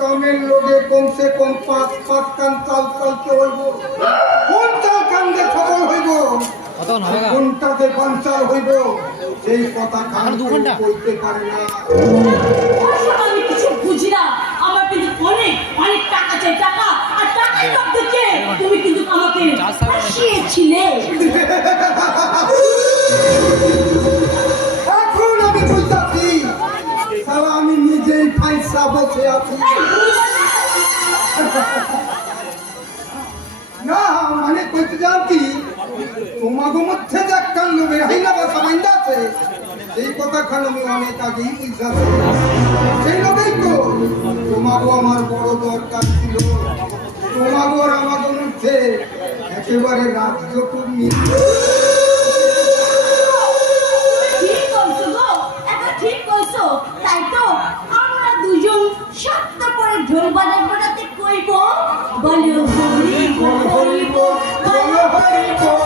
কামের লোকে কমসে কম পাঁচ কান চাল চালতে হইব, কোন চাল কান্দে সবল হইব, কোনটাতে বাঞ্চাল হইব, সেই কথা খান কইতে পারে না। আমি কিছু বুঝি না, আমার কিন্তু অনেক অনেক টাকা চাই, টাকা আর টাকাই সব থেকে তুমি কিন্তু আমাকে ফাঁসিয়েছিলে। এখন আমি বুঝতেছি সারা আমি নিজেই ফাইসা বসে আছি। না মানে কইতে যাও কি তোমাদের মধ্যে যে একটা লোকের হাইনা বা সামাইন্দা আছে এই কথা খান আমি অনেক আগেই বুঝাছি। সেই লোকেই তো তোমারও আমার বড় দরকার ছিল, তোমারও আর আমাদের মধ্যে একেবারে রাজ্যটুক মিলল। ঠিক কইছো, তাই তো আমরা দুজন সত্য করে ঢোল বাজাতে কইব, বলো হরি বল হরি বল, বলো হরি বল।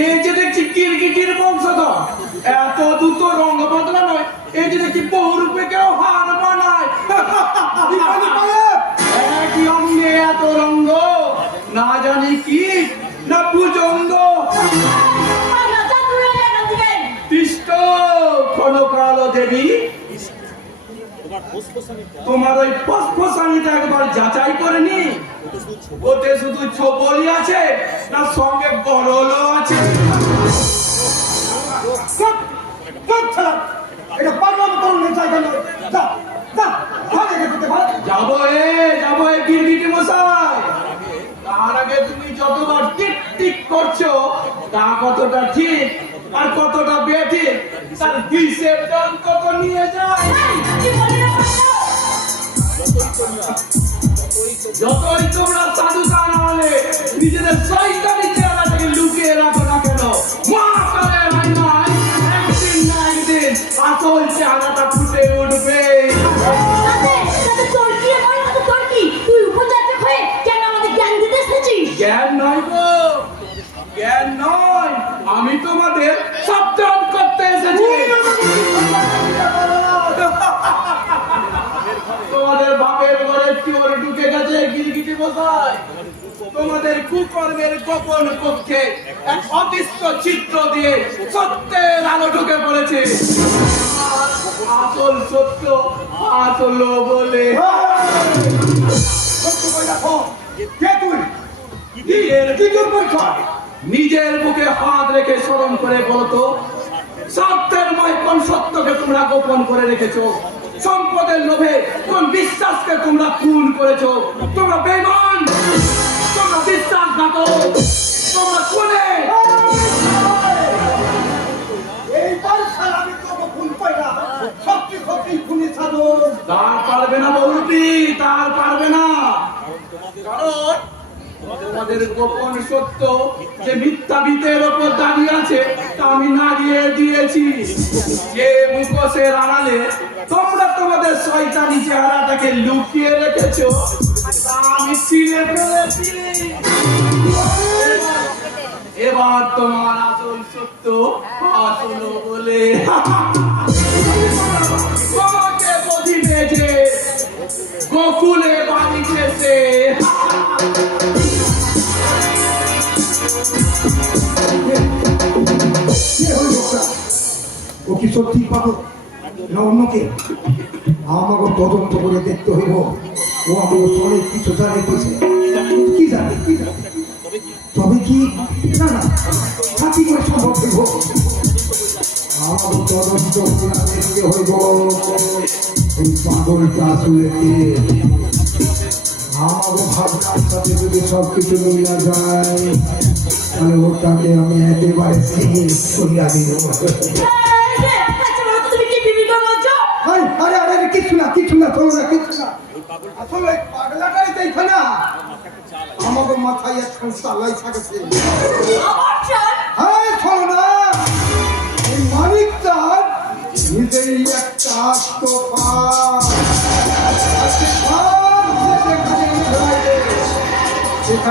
এই যে দেখছি কিরকিটির বংশধর, এত দ্রুত রঙ বদলা নয়, এই যে দেখছি বহুরূপে কেউ হার বানায়। একই অঙ্গে এত রঙ্গ, না জানি কি না ভুজঙ্গ। তিষ্ট ক্ষণকাল দেবী, তোমার ওই ফসফসানিটা একবার যাচাই করেনি? ওতে শুধু ছোবলই আছে না সঙ্গে গরলও আছে? যাবো এ গিরগিটি মশাই, তার আগে তুমি যতবার টিক টিক করছো তা কতটা ঠিক আর কতটা বেঠিক তার হিসেবটা অন্তত নিয়ে যায়। যতই তোমরা সাধুতা না হলে নিজেদের শয়তানি চেহারাটাকে লুকিয়ে রাখো না কেন, মহাকালের আয়নায় একদিন না একদিন আসল চেহারাটা ফুটে উঠবে। জ্ঞান নয় গো, জ্ঞান নয়, আমি তোমাদের সাবধান করতে এসেছি। তোমাদের বাপের ঘরে চোর ঢুকে গেছে গিরগিটি মশাই, তোমাদের কুকর্মের গোপন কক্ষে এক অদৃশ্য চিত্র দিয়ে সত্যের আলো ঢুকে পড়েছে। আসল সত্য আসল বলে নিজের বুকে হাত রেখে স্মরণ করে বলতো, সত্যের ময় কোন সত্যকে তোমরা গোপন করে রেখেছো? সম্পদের লোভে কোন বিশ্বাসকে তোমরা খুন করেছো? তোমরা বেঈমান, তোমরা বিশ্বাসঘাতক, তোমরা খুনে। তার পারবে না বহুরূপী, তার পারবে না, কারণ তোমাদের গোপন সত্য যে মিথ্যাবিতের ওপর দাঁড়িয়ে আছে তা আমি নাড়িয়ে দিয়েছি। যে মুখোশের আড়ালে তোমরা তোমাদের শয়তানি চেহারাটাকে লুকিয়ে রেখেছো তা আমি ছিঁড়ে ফেলেছি। এবার তোমার আসল সত্য আসল বলে তোমাকে বধিবে যে গোকুলে বাড়ি খেতে। ও কি সত্যি পাবো না অন্যকে? আমাকে তদন্ত করে দেখতে হইব। ও আমাকে অনেক কিছু জানে, কি জানে কি জানে, তবে কি না না ছাতি করে সম্ভব হইব। আমাকে তদন্ত করে দেখতে হইব এই পাগলটা আসলে কে। আমাকে ভাবনার সাথে যদি সবকিছু লইয়া যায় তাহলে ওটাকে আমি একেবারে শেষ করিয়া দিব। কিছু না চলো না, কিছু না। আসলে পাগলাটাই দেখে না আমাকে মাথায় এক সংস্থা লাই থাকছে। হ্যাঁ চলো না, এই মানিকটা নিজেই একটা আত্মপা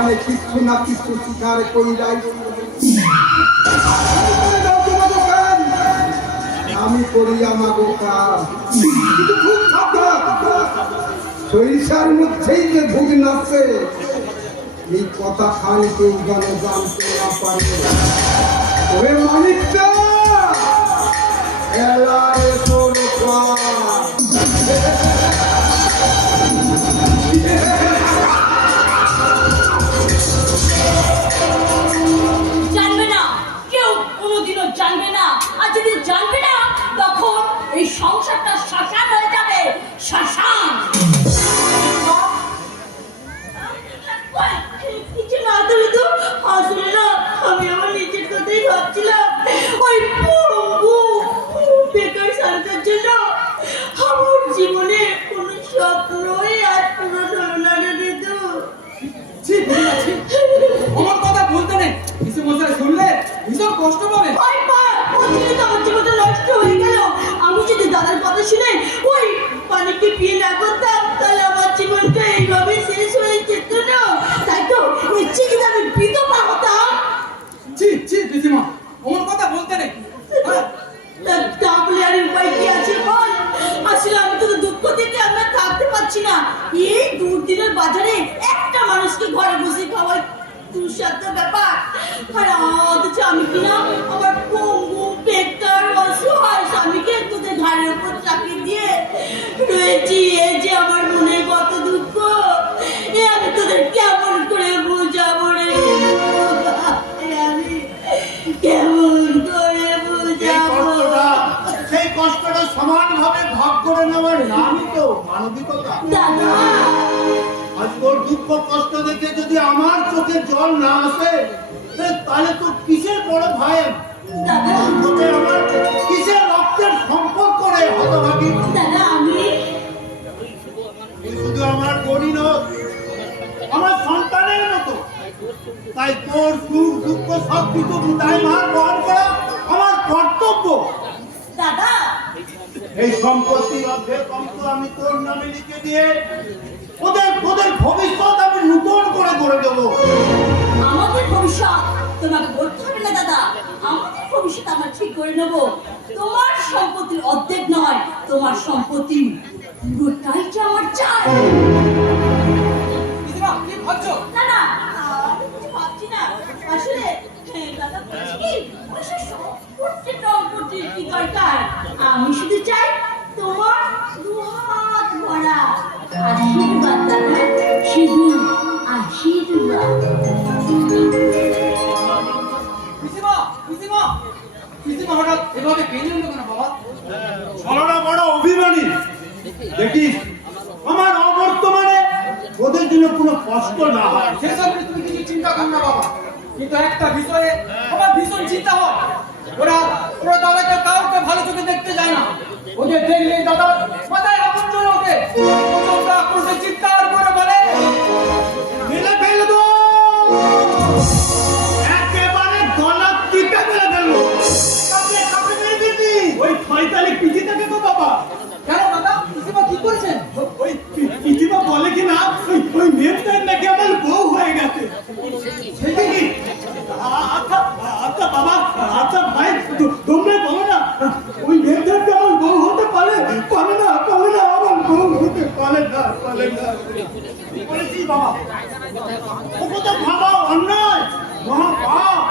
এখানে কিছু না কিছু শিকার করি যাই। আমি করি আমাকে কাজ, কিন্তু খুব সাবধান। সরিষার মধ্যেই যে ভুগ নাচছে, এই কথা খান কেউ যেন জানতে না পারে। ওরে মানিকটা, এলারে তোর জানবে না, কেউ কোনোদিনও জানবে না। আর যদি জানবে না, তখন এই সংসারটা শ্মশান হয়ে যাবে, শ্মশান। কিছু না তুলে তো আসলে না, আমি আমার নিজের কথাই ভাবছিলাম। ওই পঙ্গু বেকার সারদার জন্য আমার জীবনে কোনো স্বপ্নই আজ পূরণ হলো না রে দিদু। আমার কথা বলতে নেই, কিছু মশাই শুনলে ভীষণ কষ্ট পাবে। আমার জীবনটা নষ্ট হয়ে গেল। আমি যদি দাদার কথা শুনে ওই পানিকে বিয়ে না করতাম, তাহলে আমার জীবনটা এইভাবে শেষ হয়ে যেত না। তাই তো ইচ্ছে যদি আমি বিধবা হতাম। ছি ছি পিসিমা, আমার কথা বলতে নেই। তাহলে আর উপায় কি আছে বল? আসলে আমি তো দুঃখ থেকে আমরা থাকতে পারছি না। এই দুদিনের বাজারে একটা মানুষকে ঘরে বসে খাওয়াই দুঃসাধ্য ব্যাপার। আর অথচ আমি কিনা আমার পঙ্গু বেকার অসহায় স্বামীকে তোদের ঘাড়ের উপর চাপিয়ে দিয়ে রয়েছি। এই যে আমার মনে কত দুঃখ, এ আমি তোদের কেমন করে বোঝাবো রে? আমি কেমন করে বোঝাবো? সেই কষ্টটা সমানভাবে ভাগ করে নেওয়ার নামই তো মানবিকতা। দাদা, আজ তোর দুঃখ কষ্ট দেখে যদি আমার চোখে জল না আসে, তাহলে তো কিসের বড় ভাই, দাদা, তোকে আমার কিসের রক্তের সম্পর্ক রে হতভাগী? দাদা, আমি তুই শুধু আমার গণি নস, আমার সন্তানের মতো। তাই তোর সুখ দুঃখ সব কিছু দায়ভার বহন করা আমার কর্তব্য। দাদা, এই সম্পত্তির অর্ধেক অংশ আমি তোর নামে লিখে দিয়ে ওদের ভবিষ্যৎ আমি নূতন করে গড়ে দেবো। আমাদের ভবিষ্যৎ তোমাকে বলতে হবে না দাদা। আমাদের ভবিষ্যৎ আমরা ঠিক করে নেব। তোমার সম্পত্তির অর্ধেক নয়, তোমার সম্পত্তি পুরোটাই যে আমার চাই। পিসিমা কি ভাবছো? না না, আমি কিছু ভাবছি না। আসলে দাদা বলছি কি, ওই সব সম্পত্তির কি দরকার? আমি শুধু চাই তোমার দুহাত ভরা আশীর্বাদ দাদা, শুধু আশীর্বাদ। পিসিমা পিসিমা পিসিমা হঠাৎ এভাবে বেরিয়ে এলো কেন বাবা? ছলনা বড় অভিমানী। দেখিস আমার অবর্তমানে ওদের জন্য কোনো কষ্ট না হয়। সেসব নিয়ে তুমি কিছু চিন্তা করো না বাবা, কিন্তু একটা বিষয়ে আমার ভীষণ চিন্তা হয়। ওরা দাদাকে কাউকে ভালো চোখে দেখতে যায় না। ওদের দেখলে দাদা মাথায় আগুন জ্বলে ওঠে। প্রচন্ড আক্রোশে চিৎকার করে বলে, মেলে ফেলে দো, একেবারে গলা টিপে মেরে ফেলবো। কাপড়ে মেরে দিবি ওই শয়তানি পিচিটাকে তো বাবা। কেন দাদা, পিসিমা কি করেছেন? ওই পিচিমা বলে কি না ওই মেয়েটার নাকি আমার বউ হয়ে গেছে। সেটা কি? আচ্ছা বাবা, আচ্ছা ভাই, তোমরা বলো না ওই মেয়েটার কি আমার বউ হতে পারে? পারে না আমার বউ হতে পারে না। বলেছি বাবা, ওকে তো ভাবা অন্যায়, মহাপাপ।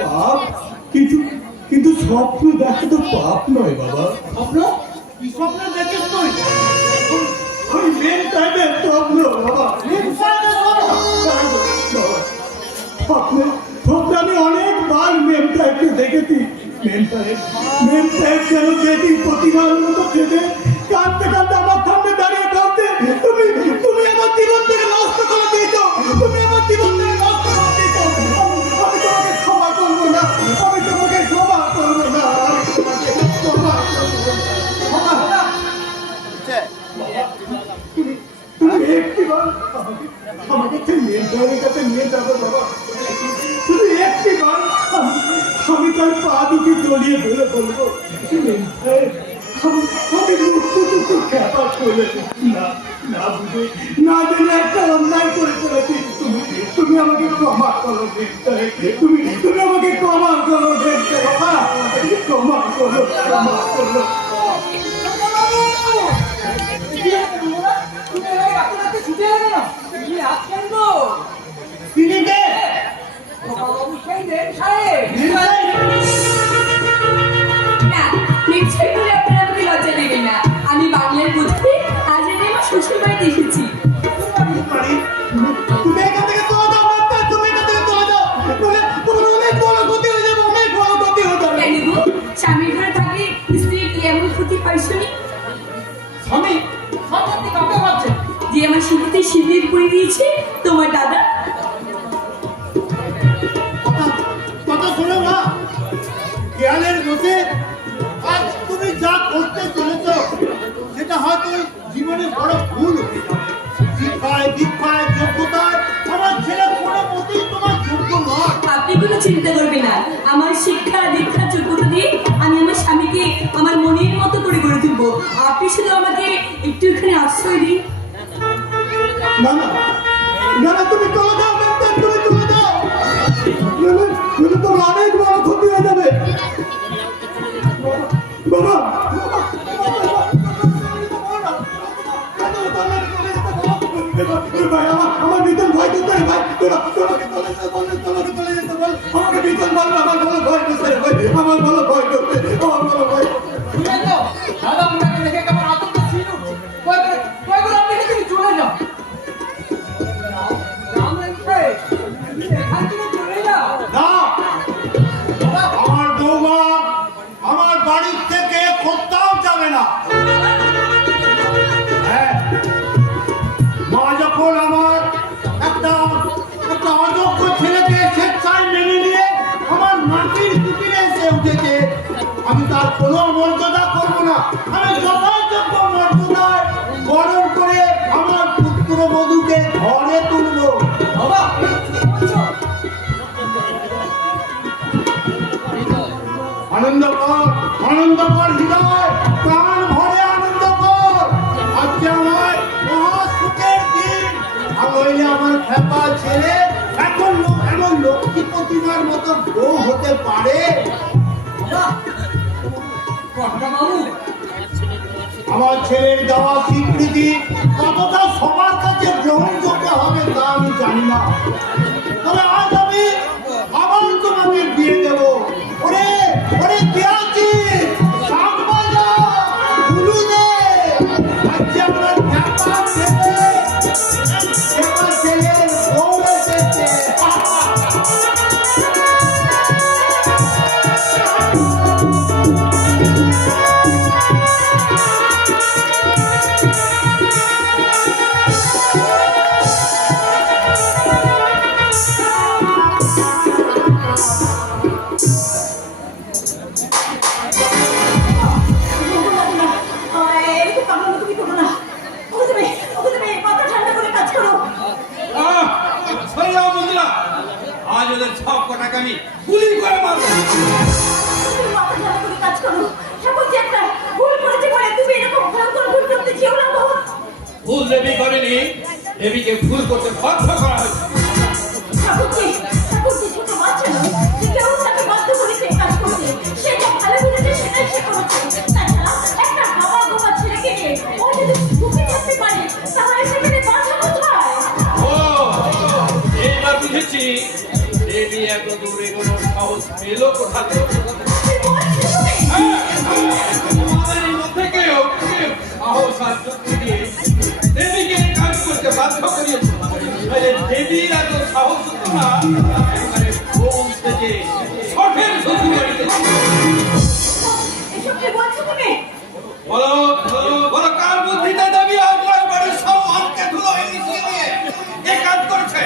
পাপ, কিন্তু স্বপ্ন দেখা তো পাপ নয় বাবা। স্বপ্ন? কি স্বপ্ন দেখিস তুই? ওই মেন টাইপের স্বপ্ন বাবা। স্বপ্নে আমি অনেকবার মেন টাইপকে দেখেছি। মেন টাইপ যেন যেদিন প্রতিমার মতো খেতে কাঁদতে আমার সামনে দাঁড়িয়ে বলতে, তুমি আমার জীবন থেকে নষ্ট করে দিয়েছ, তুমি আমার জীবন থেকে নষ্ট করে দিয়েছ। আমি তোমাকে ক্ষমা করবো না, আমি তোমাকে ক্ষমা করবো না, আমি তোমাকে ক্ষমা করবো না। তুমি একটিবার আমাকে মেন টাইপের কাছে নিয়ে যাবো বাবা। শুধু একটিবার আমি তার পা দুটি জড়িয়ে ধরে বলবো, আমি মুক্ত খেপা করে না বুঝে না জেনে একটা অন্যায় করে ফেলেছি। তুমি আমাকে ক্ষমা করো দেবতাই, তুমি আমাকে ক্ষমা করো দেবতাই, বাবা ক্ষমা করো, ক্ষমা করো। তুমি রাতে রাতে ছুটে এলে না তুমি আসছেন তো তিনি কে? বাবু সেই দেব সাহেব না, নিশ্চয়ই বলে আপনার আমাকে লজ্জা দেবেন না। আমি বাংলার বুদ্ধি আজ আমি আমার শ্বশুর বাড়িতে এসেছি। তুমি এখান থেকে চলে যাও মাত্র, তুমি এখান থেকে চলে যাও, তোমার অনেক বড় ক্ষতি হয়ে যাবে, অনেক বড় ক্ষতি হয়ে যাবে। কেন গো, স্বামীর ঘরে থাকলে স্ত্রীর কি এমন ক্ষতি হয় শুনি? স্বামী সম্পত্তি কাকে ভাবছেন যে আমার সিঁথিতে সিঁদুর পরে দিয়েছে তোমার দাদা। কথা শোনো না, জ্ঞানের দোষে আজ তুমি যা করতে চলেছ সেটা হয়তো জীবনে বড় ভুল হয়ে যাবে। শিক্ষায় দীক্ষায় যোগ্যতায় আমার ছেলে কোনো মতেই তোমার যোগ্য নয়। আপনি কোনো চিন্তা করবেন না, আমার শিক্ষা দীক্ষা যোগ্যতা দিয়ে আমি আমার স্বামীকে আমার মনের মতো করে গড়ে তুলবো। আপনি শুধু আমাকে একটুখানি আশ্রয় দিন। না না না না, তুমি চলে যাও ডাক্তার, তুমি চলে যাও, নইলে তোমার অনেক বড় ক্ষতি হয়ে যাবে। বাবা ভাই, আমার ভিতর ভয় করতে ভাই, তোমাকে চলে যেতে বল, আমাকে ভিতর বলবে, আমার ভালো ভয় করতে ভাই, আমার ভালো ভয় করতে, আমার ভালো ভয় করতে। শুনেন তো দাদা আপনাকে দেখে কেমন আতঙ্ক ছিল কয়েকবার আপনি এখানে চলে যাও রামলেন সাহেব এখান থেকে চলে যাও না, আমার বৌমা আমার বাড়ির থেকে কোথাও যাবে না। হ্যাঁ, মা যখন আমার একটা অযোগ্য ছেলেকে স্বেচ্ছায় মেনে নিয়ে আমার মাটির কুটিরে এসে উঠেছে, আমি তার কোনো মর্যাদা করবো না। আমি যথাযোগ্য মর্যাদায় বরণ করে আমার পুত্রবধূকে ঘরে তুলবো। বাবা বলছো আনন্দ কর, আনন্দ কর হৃদয়, প্রাণ ভরে আনন্দ কর। আজকে আমার মহা সুখের দিন। নইলে আমার খেপা ছেলে এখন এমন লক্ষ্মী প্রতিমার মতো বউ হতে পারে? বাবু আমার ছেলের দেওয়া স্বীকৃতি কতটা সবার কাছে গ্রহণযোগ্য হবে তা আমি জানি না, তবে আজ আমি আবার তোমাকে দিয়ে দেব। ওরে ওরে কে আছিস? শাক বাজা, হুলু দে। আজকে আমার খেপা ছেলের বউ এসেছে। আজ ওদের সব কটাকে আমি গুলি করে মারবো। ভুল দেবী করেনি, দেবীকে ভুল করতে বাধ্য করা হয়েছে। ও, এইবার বুঝেছি দেবী এত দূরে কোনো সাহস পেল কোথা থেকে। আমাদের মধ্যে কেউ সাহস আর শক্তি দিয়ে দেবীকে কাজ করতে বাধ্য করিয়েছে। দেবীর এত সাহস হতো না, এখানে বউ থেকে শঠের শ্বশুর বাড়িতে। বলো বলো, কার বুদ্ধিতে দেবী আপনার বাড়ির সব মানকে ধুলোয় মিশিয়ে দিয়ে এ কাজ করছে?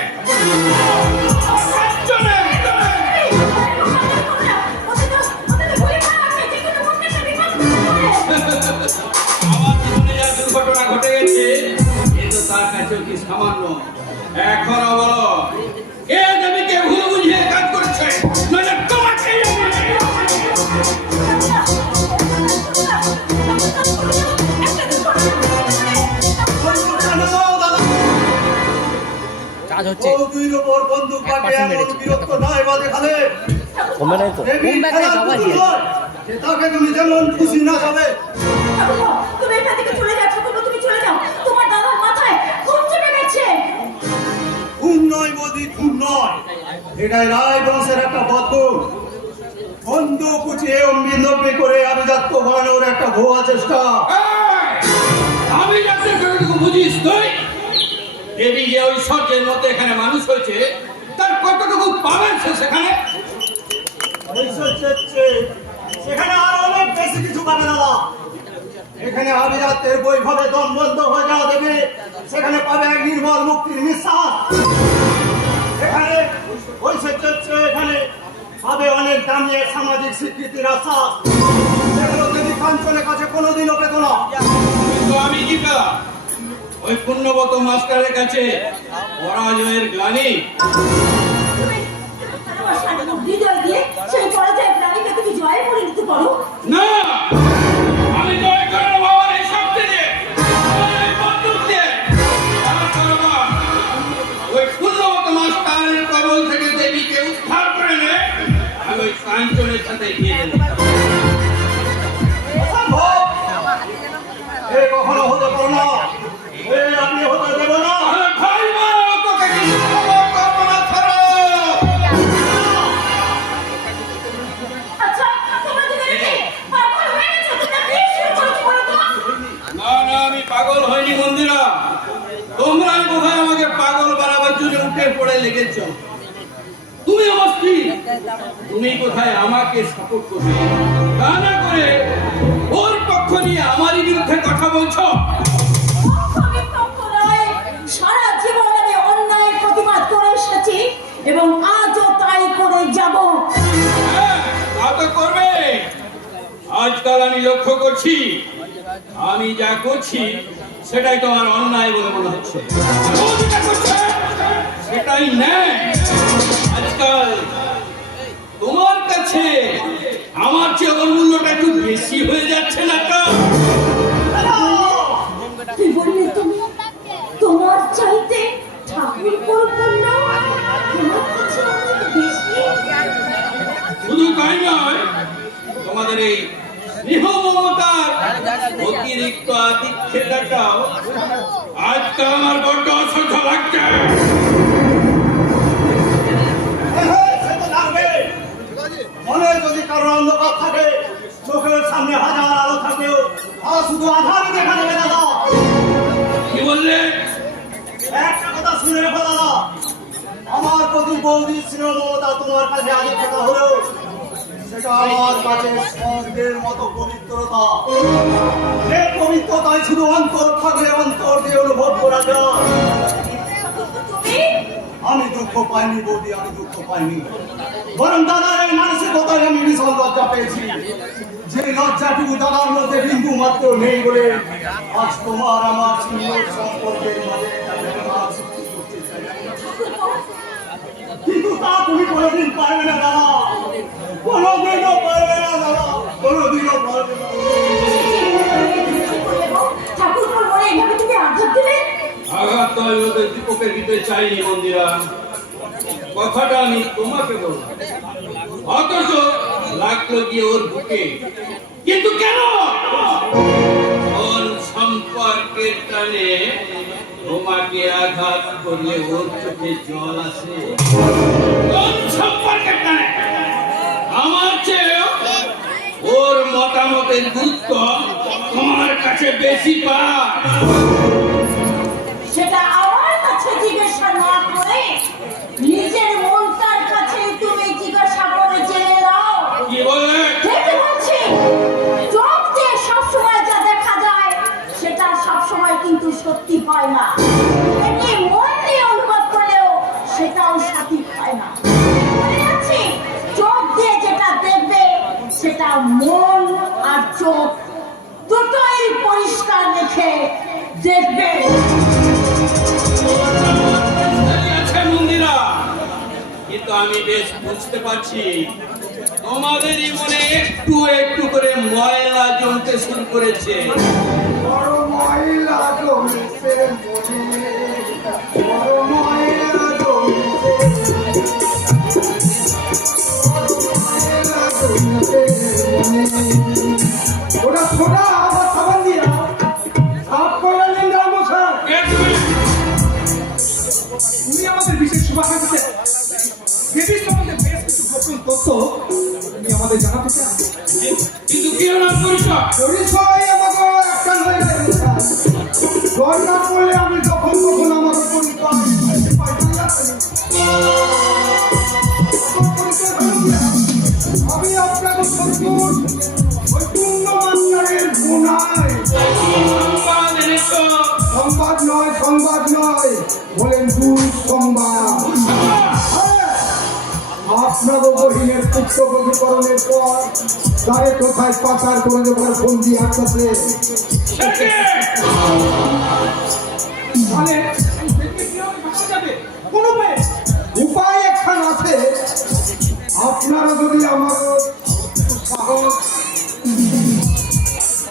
আমার জীবনে যা দুর্ঘটনা ঘটে গেছে এ তো তার কাছেও কি সামান্য। এখন বলো, কে দেবীকে ভুল বুঝিয়ে কাজ করছে? নইলে তোমাকে কাজ হচ্ছে বৌদির উপর বন্দুক পাঠিয়ে এমন বিরক্ত নয় বা দেখালে কমবে নাই তো তাকে তুমি যেমন খুশি না যাবে। ঠাকুরপো, তুমি এখান থেকে চলে যাও ঠাকুরপো, তুমি চলে যাও, তোমার দাদার মাথায় খুন চেপে গেছে। খুন নয় বৌদি, খুন নয়, এটাই রায় বংশের একটা বদগুণ। বন্দুক উঁচিয়ে অম্বিন্দকে করে আভিজাত্য বানানোর একটা ভুয়া চেষ্টা। আমি যাতে কতটুকু বুঝিস তুই, দেবী যে ঐশ্বর্যের মতো এখানে মানুষ হয়েছে তার কতটুকু পাবেন সে সেখানে? সেখানে আর অনেক বেশি কিছু পাবে দাদা। এখানে আভিজাত্যের বৈভবে দম বন্ধ হয়ে যাওয়া দেবে, সেখানে পাবে এক নির্মল মুক্তির নিঃশ্বাস। এখানে এখানে পাবে অনেক দামি এক সামাজিক স্বীকৃতির আশ্বাস, যেগুলো দেবী কাঞ্চনের কাছে কোনোদিনও পেত না। কিন্তু আমি কি পেলাম? ওই পুণ্যবত মাস্টারের কাছে পরাজয়ের গ্লানি। তুমি আমার স্বাধীন হৃদয় দিয়ে সেই পরাজয় প্রাণীকে তুমি জয় করে নিতে পারো। না, আমি জয় করব বাবার এই শক্তি দিয়ে, আমার এই বন্দুক দিয়ে। আমার বাবা ওই পুণ্যবত মাস্টারের কবল থেকে দেবীকে উদ্ধার করে নে, আমি ওই কাঞ্চনের সাথে গিয়ে দেব। অসম্ভব! এ কখনো হতে পারে না, এ আমি হতে দেব না। আরে ভাই মারা তোকে কিছু করবো না, ছাড়ো। আচ্ছা, তোমরা দুজনে কি পাগল হয়ে গেছো? তোমরা কি শুরু করেছো বলো তো? না না, আমি পাগল হয়নি মন্দিরা, তোমরাই বোধহয় আমাকে পাগল বানাবার জন্য উঠে পড়ে লেগেছ। তুমি আমার স্ত্রী, তুমি কোথায় আমাকে সাপোর্ট করবে, তা না করে ওর পক্ষ নিয়ে আমারই বিরুদ্ধে কথা বলছো। আমি পক্ষ নয়, সারা জীবন আমি অন্যায়ের প্রতিবাদ করে এসেছি এবং আজও তাই করে যাব। হ্যাঁ, তা তো করবে। আজকাল আমি লক্ষ্য করছি, আমি যা করছি সেটাই তোমার অন্যায় বলে মনে হচ্ছে। ও যেটা করছে সেটাই ন্যায়। আজকাল তোমার কাছে আমার চেয়ে ওর মূল্যটা একটু বেশি হয়ে যাচ্ছে না তো? কি বললে তুমি? তোমার চাইতে ঠাকুরপোর পূর্ণ তোমার কাছে অনেক বেশি। শুধু তাই নয়, তোমাদের এই স্নেহ মমতার অতিরিক্ত আতিথ্যটাও আজকাল আমার বড্ড অসহ্য লাগছে। সে তো লাগবে। মনে যদি কারোর অন্ধকার থাকে, চোখের সামনে হাজার আলো থাকেও আর শুধু আধারই দেখা যাবে দাদা। কি বললে? একটা কথা শুনে রেখো দাদা, আমার প্রতি বৌদির স্নেহ মমতা তোমার কাছে আদিত্যতা হলেও সেটা আমার কাছে স্বর্গের মতো পবিত্রতা। এই পবিত্রতায় শুধু অন্তর থাকলে অন্তর দিয়ে অনুভব করা যায়। তুমি আমি দুঃখ পাইনি বৌদি, আমি দুঃখ পাইনি, বরং দাদার এই মানসিকতায় আমি ভীষণ লজ্জা পেয়েছি। যে লজ্জাটুকু দাদার মধ্যে বিন্দু মাত্র নেই বলে আজ তোমার আমার সুন্দর সম্পর্কের মাঝে একটা ব্যবধান সৃষ্টি করতে চাই। কিন্তু তা তুমি কোনোদিন পারবে না দাদা, কোনোদিনও পারবে না দাদা, কোনোদিনও পারবে না। ঠাকুরপোর মনে এইভাবে তুমি আঘাত দিলে? আঘাত তো আমি ওদের দীপকের ভিতরে চাইনি মন্দিরা, কথাটা আমি তোমাকে বললাম, অথচ লাগলো গিয়ে ওর বুকে। কিন্তু কেন? ওর সম্পর্কের টানে তোমাকে আঘাত করলে ওর চোখে জল আসে। কোন সম্পর্কের টানে? আমার চেয়ে ওর মতামতের গুরুত্ব তোমার কাছে বেশি পায়। সেটা আমার কাছে জিজ্ঞাসা না করে নিজের মনটার কাছে তুমি জিজ্ঞাসা করে জেনে নাও। কি বলে? দেখতে পাচ্ছি চোখ দিয়ে সবসময় যা দেখা যায় সেটা সবসময় কিন্তু সত্যি হয় না। এমনি মন দিয়ে অনুভব করলেও সেটাও সঠিক হয় না। মনে আছে, চোখ দিয়ে যেটা দেখবে সেটা মন আর চোখ দুটোই পরিষ্কার রেখে দেখবে। আছে মন্দিরা, কিন্তু আমি বেশ বুঝতে পারছি তোমাদেরই মনে একটু একটু করে ময়লা জমতে শুরু করেছে। বড় ময়লা জমেছে মনে, বড় ময়লা ওটা সোনা আবার সাবান দিয়ে সাফ করে নিন মশাই। উনি আমাদের বিশেষ শুভাকাঙ্ক্ষী দেবীর সম্বন্ধে বেশ কিছু গোপন তথ্য উনি আমাদের জানাতে চান। কিন্তু কি হলো পরিচয়? পরিচয় আমাকে একটা হয়ে যায় মশাই। দরকার পড়লে আমি যখন তখন আমার পরিচয় আমি আপনাকে সত্তর ওই পূর্ণ মাত্রারের গুণায় সংবাদ নয় বলেন দুঃসংবাদ। আপনার বহিনের পুত্রবধূকরণের পর তারে কোথায় পাচার করে দেবার বন্দি আসতেছে। মানে যাবে কোনো উপায়ে উপায় একখান আছে। আপনারা যদি আমার সাহস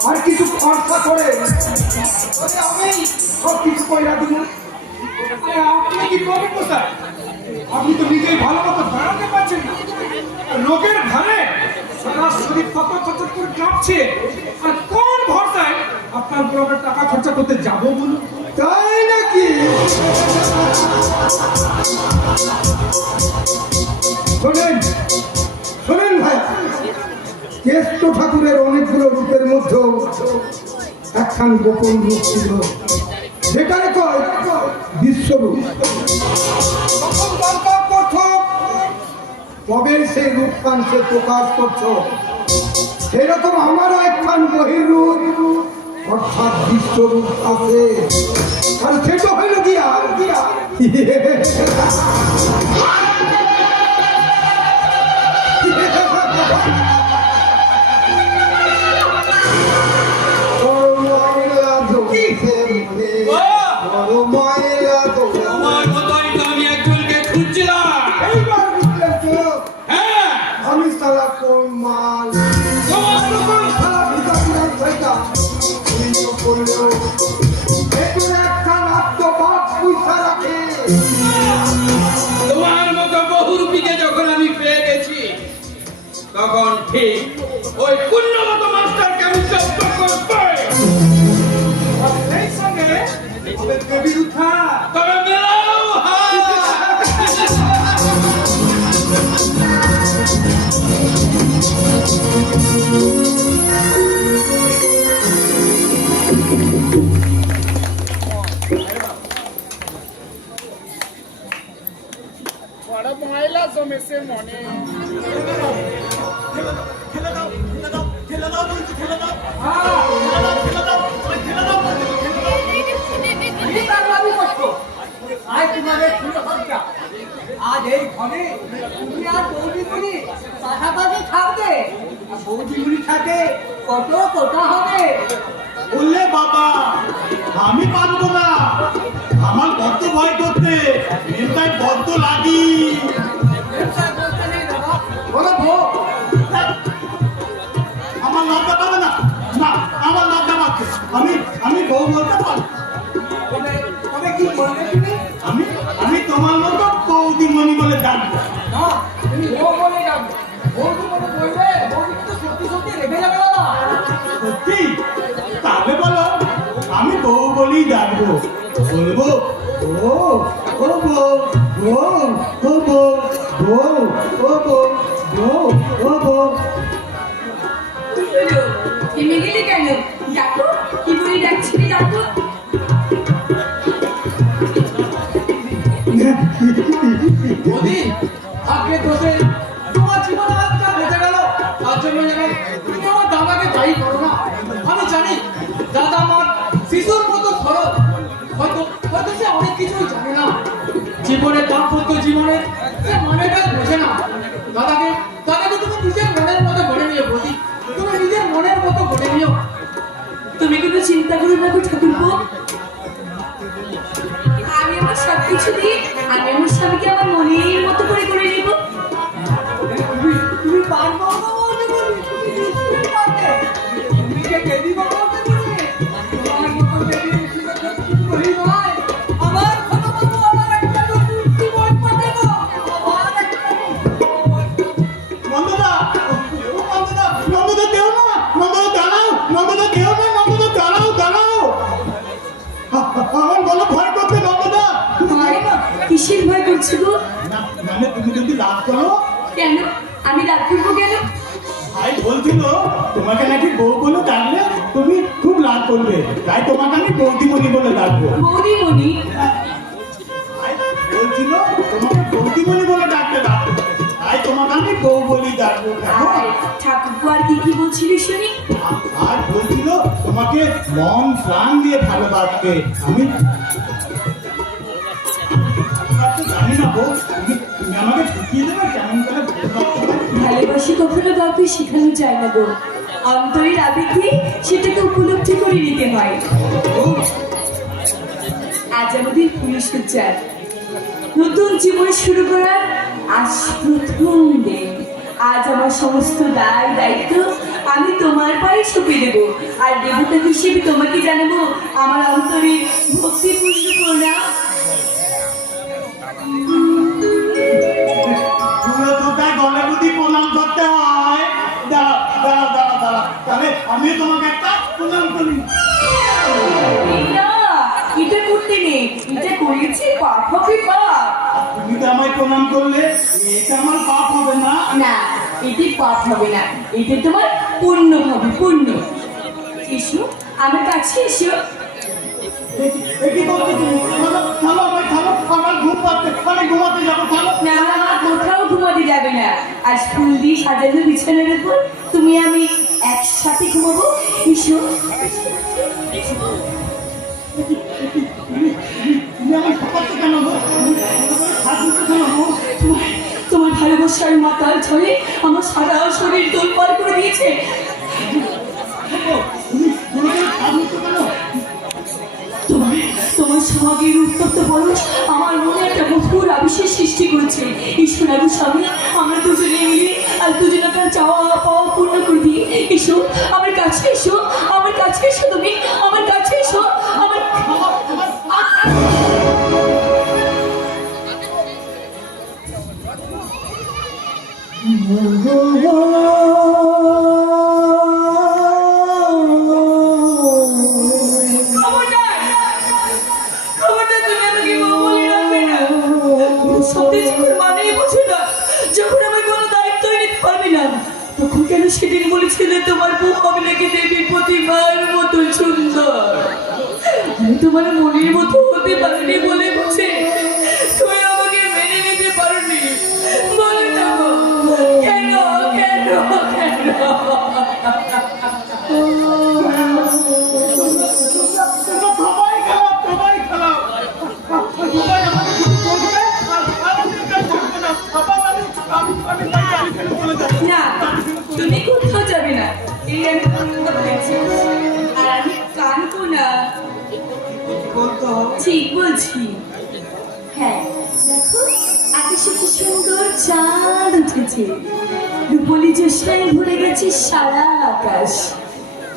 আর কিছু খরচা করে তবে আমি সব কিছু কইরা দিব। আরে আপনি কি করবেন কোথায়? আপনি তো নিজেই ভালো মতো দাঁড়াতে পারছেন না। রোগের ভারে সারা শরীর কত করে কাঁপছে। আর কোন ভরসায় আপনার উপর আমরা টাকা খরচা করতে যাবো বলুন? তাই নাকি? শোনেন ভাই, কেষ্ট ঠাকুরের অনেকগুলো রূপের মধ্যেও একখান গোপন রূপ ছিল, যেটাকে কয় বিশ্বরূপ। তখন দরকার করছো তবে সেই রূপখান সে প্রকাশ করছো। সেরকম আমারও একখান বহিরূপ অর্থাৎ বিশ্বরূপ আছে। আর সেটা হইল গিয়া আমি সালা কোন মাল তোমার মতো বহুরূপীকে যখন আমি পেয়ে গেছি তখন ঠিক ওই পুণ্যমত মাস্টারকে আমি জব্দ করবো। সেই সঙ্গে আমাদের দেবীর উদ্ধার। তবে মেলাও বড় ময়লা জমেছে মনে। আজ তোমাদের শুরু হচ্ছে। আজ এই ঘরে তুমি আর বৌদিগুলি পাশাপাশি থাকবে। আর বৌদিগুলির সাথে কত কথা হবে। বললে বাবা আমি পারবো না, আমার বড্ড ভয় করতে, মেয়েটাই বড্ড লাগি। বলো বউ, আমার লজ্জা পাবে না? না, আমার লজ্জা পাচ্ছে। আমি বউ বলতে পারি। তবে কি বলবে তুমি? আমি তোমার মতো বৌদিমণি বলে ডাকবো। না, তুমি বউ বলে যাবে। বৌদি বলে বলবে, বৌদি কিন্তু সত্যি রেখে যাবে না। সত্যি? তাহলে বলো আমি বউ বলেই ডাকবো। বলবো ও ও বউ, বউ ও বউ, বউ ও বউ, বউ ও বউ। থেমে গেলি কেন? ডাকো, কি বলি ডাকছিলি ডাকো। বৌদি, আগে দোষে তোমার জীবন আজকাল বেঁচে গেল। তার জন্য যেন তুমি আমার দাদাকে দায়ী করো না। আমি জানি দাদা আমার শিশুর মতো সরল। হয়তো সে অনেক কিছুই জানে না। জীবনের দাম্পত্য জীবনের সে মানেটা বোঝে না। দাদাকে তুমি নিজের মনের মতো গড়ে নিও বৌদি। তুমি নিজের মনের মতো গড়ে নিও। তুমি কোনো চিন্তা করো না গো ঠাকুরপো। আমি আমার সবকিছু দিয়ে আমি আমার স্বামীকে আমার মনের মতো করে নিব। তুমি পারবো না বলতে বলি, তুমি নিশ্চয়ই পারবে। তুমি যে দেবী বাবা বলতে বলবে, তোমার মতো দেবী বলি নয়। আমার ছোট বাবু আমার একটা নতুন জীবন পাবে গো। আমার কিসের ভয় করছো গো? না মানে তুমি যদি রাগ করো, কেন আমি রাগ করবো কেন? ভাই বলছিল তোমাকে নাকি বউ বলে ডাকলে তুমি খুব রাগ করবে, তাই তোমাকে আমি বৌদিমণি বলে ডাকবো। বৌদিমণি? ভাই বলছিল তোমাকে বৌদিমণি বলে ডাকতে ডাকবো, তাই তোমাকে আমি বউ বলি ডাকবো। আর ঠাকুরপো আর কি বলছিল শুনি? আর বলছিল তোমাকে মন প্রাণ দিয়ে ভালোবাসবে। আমি জানি না বউ, তুমি আমাকে শিখিয়ে দেবে কেমন করে ভালোবাসতে হয়? ভালোবাসি কখনো কাউকে শেখানো যায় না গো, অন্তরের আবেগে সেটাকে উপলব্ধি করে নিতে হয়। আজ আমাদের পুলিশ বিচার, নতুন জীবন শুরু করার আজ প্রথম দিন। আজ আমার সমস্ত দায় দায়িত্ব আমি তোমার পায়ে সঁপে দেবো, আর দেবতা হিসেবে তোমাকে জানাবো আমার অন্তরের ভক্তিপূর্ণ প্রণাম। চুলো কোথায় গলে বুদ্ধি প্রণাম করতে হয়? দাঁড়াও দাঁড়াও দাঁড়াও দাঁড়াও, তাহলে আমি তোমাকে একটা প্রণাম করি। না, এটা করতে নেই, এটা করেছি পাপ হবে পাপ। তুমি তো আমায় প্রণাম করলে, এটা আমার পাপ হবে না? না, এটি পাপ হবে না, এতে তোমার পুণ্য হবে, পুণ্য। এসো আমার কাছে এসো। কি করতে তুমি? চলো ভাই চলো, আমার ঘুম পাচ্ছে, আমি ঘুমাতে যাবো, চলো। না, কোথাও ঘুমাতে যাবে না। আজ ফুল দিয়ে সাজানো বিছানার উপর তুমি আমি একসাথে ঘুমাবো। এসো। তুমি আমার সকালতে কেন গো? সাজতে কেন গো? তোমার ভালোবাসার মাতাল ঝরে আমার সারা শরীর তোলপাড় করে দিয়েছে। তুমি সাজতে কেন? তোমার সমাগের উত্তপ্ত বয়স আমার মনে একটা মধুর আবিষ্কার সৃষ্টি করেছে। ঈশ্বর এবং স্বামী আমরা দুজনে মিলে আর দুজনকার চাওয়া পাওয়া পূর্ণ করে দিই। এসো আমার কাছে, এসো আমার কাছে, এসো তুমি আমার কাছে এসো। আমার খবরদার, খবরদার, তুমি আমাকে বউ বলে ডাকবে না। সত্যি যখন মানেই বুঝে না, যখন আমার কোনো দায়িত্ব নিতে পারবে না, তখন কেন সেদিন বলেছিলে তোমার বউ হবে নাকি দেবী প্রতিমার মতো সুন্দর? আমি তোমার মনের মতো হতে পারিনি বলে বুঝে তুমি আমাকে মেনে নিতে পারোনি। বলো না গো, কেন কেন কেন? সবাই খারাপ, সবাই খারাপ। সবাই আমাকে কিছু করবে, আর আমাদের কাছে করবে না। সবাই আমি বাড়ি ফেলে চলে যাবো। না, তুমি কোথাও যাবে না, এই আমি কথা বলেছি। আর আমি কানবো না, ঠিক বলছি। হ্যাঁ, দেখো আকাশে কি সুন্দর চাঁদ উঠেছে, রূপলি জ্যোৎস্নায় ভরে গেছে সারা আকাশ।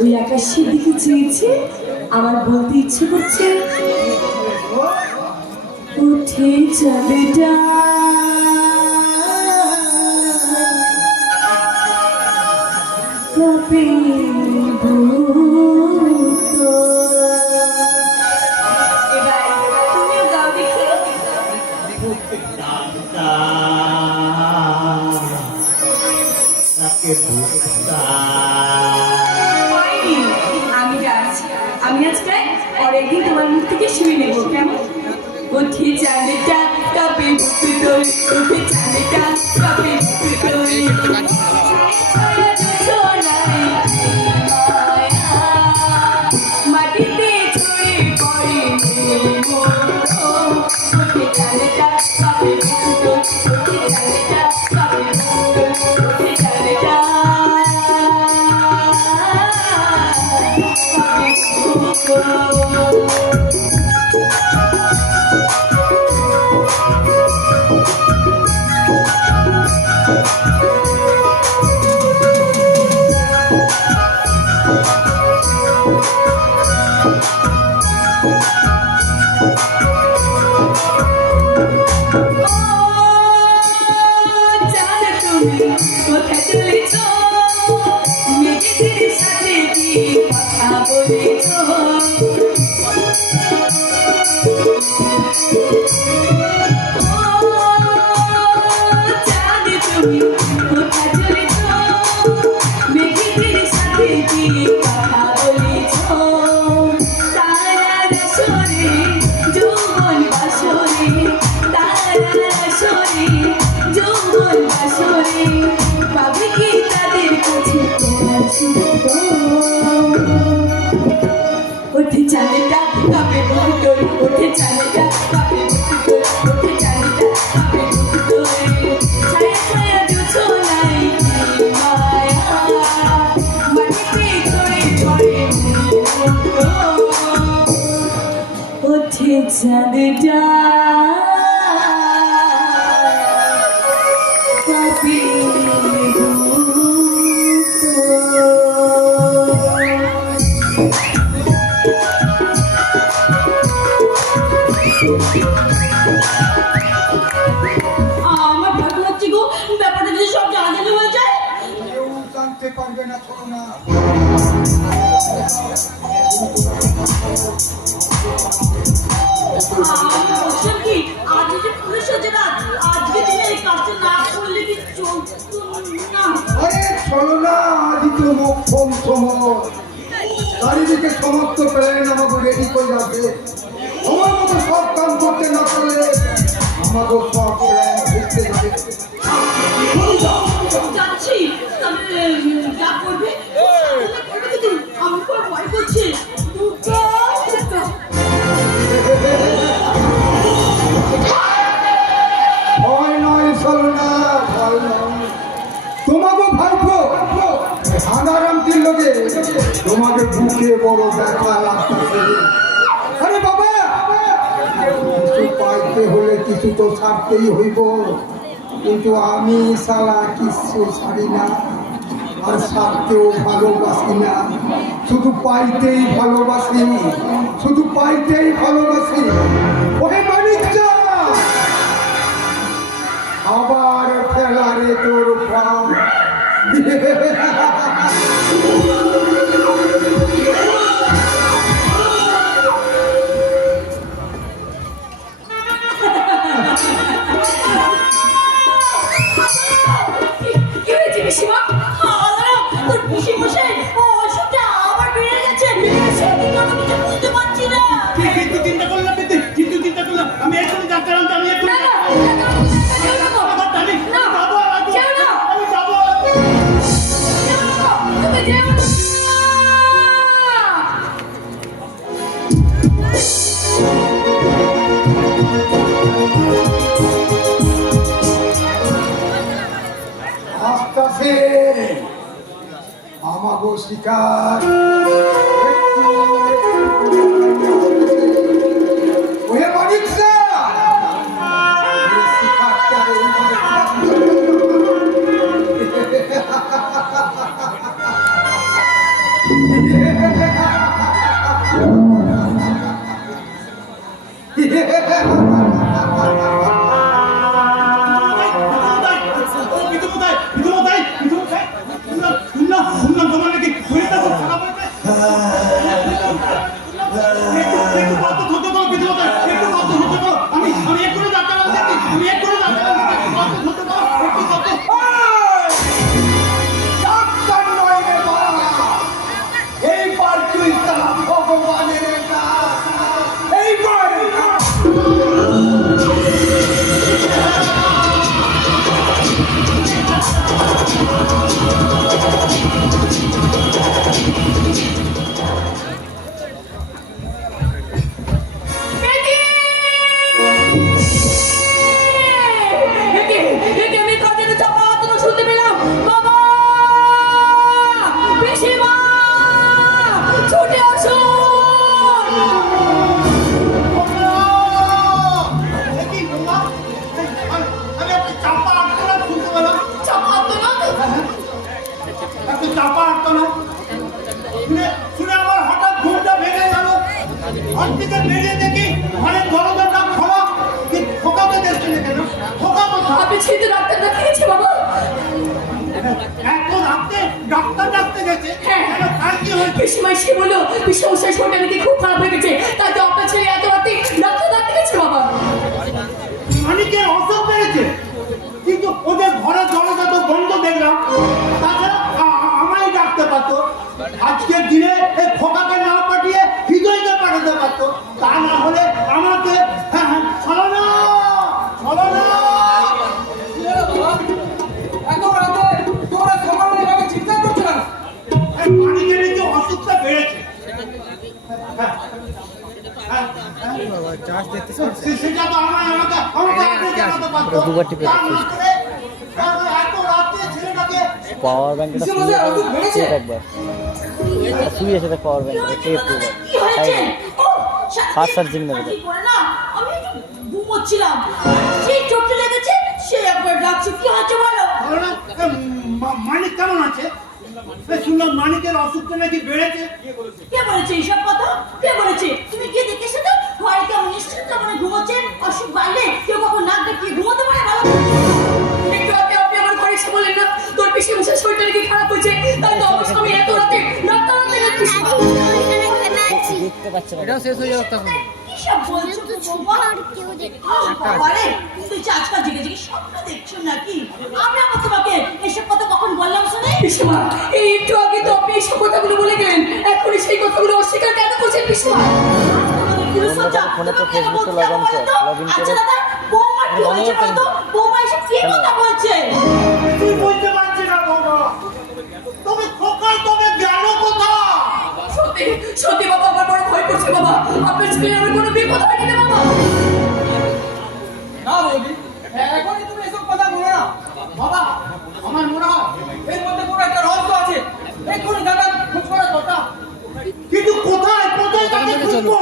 ওই আকাশের দিকে চেয়েছে আমার বলতে ইচ্ছে করছে, উঠে যাবে কবে এবার তুমিও গাও দেখি। হয়নি, আমি যাচ্ছি, আমি আজকে পরের দিন তোমার মুখ থেকে শুনে নেবো, কেমন? উঠে চালেটা কাপে তোর, উঠে চালেটা কাপে তোর, মাটিতে ছড়ে পড়ে উঠে চালেটা কাপে তোর, উঠে চালেটা কাপে তোর, উঠে চালেটা কাপে তোর। জানো তুমি কোথায় চলেছ? মেয়েদের সাথে কি কথা বলেছ? চাঁদটা আমার ভালো লাগছে গো, ব্যাপারটা যদি সব জানাজানি হয়ে যায়। কেউ জানতে পারবে না, ছোট না। আমি বলছিলাম কি, আজ যে পুলিশ হচ্ছে না, আজকে দিনে এই কাজটা না করলে কি চলতো না? আরে চলো না, আজই তো মোক্ষম সময়। চারিদিকে সমস্ত প্ল্যান আমাকে রেডি করে আছে। আমার মতো সব কাম করতে না পারলে আমাকে সব প্ল্যান দেখতে যাবে। যাচ্ছি, তাহলে যা করবে করবে কিন্তু আমি তো ভয় করছি। দুর্গা, দুর্গা। ভয় নয় চলনা, ভয় নয়। তোমাকে ভাববো আনারাম তিন লোকে তোমাকে বুকে বড় ব্যথা লাগতেছে। আরে বাবা, কিছু পাইতে হলে কিছু তো ছাড়তেই হইব, কিন্তু আমি সালা কিছু ছাড়ি না, আর ছাড়তেও ভালোবাসি না। শুধু পাইতেই ভালোবাসি, শুধু পাইতেই ভালোবাসি। ওহে মানিকটা, আবার ফেলারে তোর পাম। কি হয়েছে পিসিমা? তোর পিসিমশাই অসুখটা আবার বেড়ে গেছে। সেদিন আমি কিছু বুঝতে পারছি না। কিন্তু চিন্তা করলাম, কিন্তু চিন্তা করলাম, আমি এখনই ডাক্তার আনতে, আমি এখনই না, না, কেউ না গো। আমি না, যাবো, কেউ না। আমি যাবো। তুমি যেও না। আসতেছে আমাগো শিকার। ওহে মানিকটা, শিকারটারে ডাক্তার নয় রে বাবা, এইবার তুই তারা ভগবানের কাজ, এইবার আমি কাজের চাপা আতঙ্ক শুনতে পেলাম। বাবা, পিসিমা, ছুটে আসুন। আমি একটা চাপা আটকালাম, শুনতে পেলাম। চাপা আতঙ্ক? একটা চাপা আটকালাম, শুনে আমার হঠাৎ ঘুমটা ভেঙে গেল। ঘর থেকে বেরিয়ে দেখি ঘরের দরজাটা খোলা, কিন্তু খোকাকে দেখছে না কেন? খোকা কোথায়? আমি ছেলে ডাক্তার দেখিয়েছি বাবা। এত রাতে ডাক্তার ডাকতে গেছে? হ্যাঁ। কেন, তার কি হয়েছে? পিসিমা এসে বললো পিসিমশাই শরীরটা নাকি খুব খারাপ হয়ে গেছে, তাই তো আপনার ছেলে এত রাতে ডাক্তার ডাকতে গেছে বাবা। মানিকের অসুখ বেড়েছে, কিন্তু ওদের ঘরের দরজা তো বন্ধ দেখলাম। তাছাড়া আমায় ডাকতে পারতো। আজকের দিনে এই খোকাকে না পাঠিয়ে হৃদয়কে পাঠাতে পারতো, তা না হলে আমাকে চলো না, চলো না। মানিকের এই যে অসুখটা বেড়েছে, সেটা তো আমাকে আপনি জানাতে পারতো। তার না করে এত রাতে ছেলেটাকে পাওয়ার ব্যাংকটা চেক একবার শুয়ে আছে, পাওয়ার ব্যাংক কি হয়েছে? ও, ফার্স্ট চার্জিং নেবে। কি করে না করছিলাম, সেই চোখটা লেগেছে, সেই একবার ডাকছে, কি হচ্ছে বলো? ভালো না? মানিক কেমন আছে? শুনলাম মানিকের অসুখটা নাকি বেড়েছে। কে বলেছে এইসব কথা? কে বলেছে? তুমি কি দেখেছো তো ঘরে কেমন নিশ্চিন্ত মনে ঘুমোচ্ছে? অসুখ বাড়লে কেউ কখন নাক ডাকিয়ে ঘুমোতে পারে বলো? একটু আগে আপনি আমার ঘরে এসে বললেন না তোর পিসি মশাই শরীরটা নাকি খারাপ হয়েছে, তাই তো অবশ্য আমি এত রাতে ডাক্তার আনতে গেছি। দেখতে পাচ্ছে না। এটাও শেষ হয়ে যাওয়ার তখন সব বলছো তো ছোপা বাবারে, তুই আজকাল জেগে জেগে স্বপ্ন দেখছো নাকি? আমি আমার তোমাকে এসব কথা কখন বললাম শুনে? পিসিমা, এই একটু আগে তো আপনি এসব কথাগুলো বলে গেলেন, এখনই সেই কথাগুলো অস্বীকার কেন করছেন পিসিমা? ফোনে তো ফেসবুকে লগইন করে আচ্ছা দাদা, বৌমা কি হয়েছে বলতো? বৌমা এসব কি কথা বলছে? তুই বুঝতে পারছি না বাবা, তুমি খোকা, তুমি গেল কোথায়? সত্যি সত্যি বাবা, আমার বড় ভয় করছে বাবা, আপনার ছেলে আমার কোনো বিপদ হয়নি না বাবা? না বৌদি, এখনই তুমি এসব কথা বলো না বাবা। আমার মনে হয় এর মধ্যে কোনো একটা রহস্য আছে, এক্ষুনি দাদা খোঁজ করা কথা। কিন্তু কোথায় কোথায় তাকে খুঁজবো?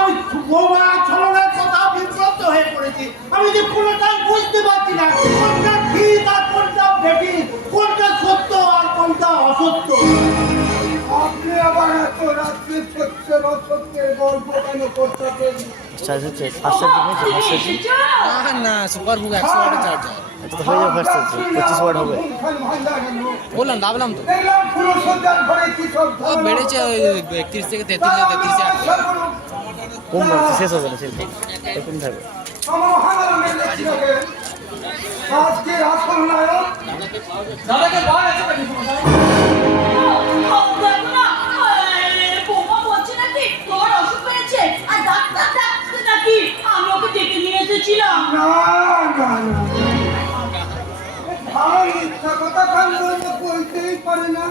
আমি বৌমা ছলনার কথা বিভ্রান্ত হয়ে পড়েছি। আমি যে কোনোটাই বুঝতে পারছি না, কোনটা ঠিক আর কোনটা বেঠিক, কোনটা সত্য আর কোনটা অসত্য। আপনি আবার এত রাত্রে সত্যের অসত্যের গল্প কেন করতেছেন? চার্জ হচ্ছে ফার্স্ট চার্জ নিয়েছে, না সুপার বুক 100 ওয়াটের চার্জার। এটা তো হয়ে যাবে ফার্স্ট চার্জ 25 ওয়াট হবে। বললাম দাবলাম তো, দেখলাম পুরো সজ্জার ঘরে কি সব ও বেড়েছে 31 থেকে 33 কম লাগছে, শেষ হবে না সেটা এরকম থাকবে। আজকের আসল নায়ক দাদাকে বল আছে নাকি তোমার? বৌমা বলছে নাকি তোমার অসুখ হয়েছে আর ডাক্তার ডাকছে নাকি? আমি ওকে ডেকে নিয়ে এসেছিলাম। না না না, ভাই মিথ্যা কথা কান বন্ধ বলতেই পারে না।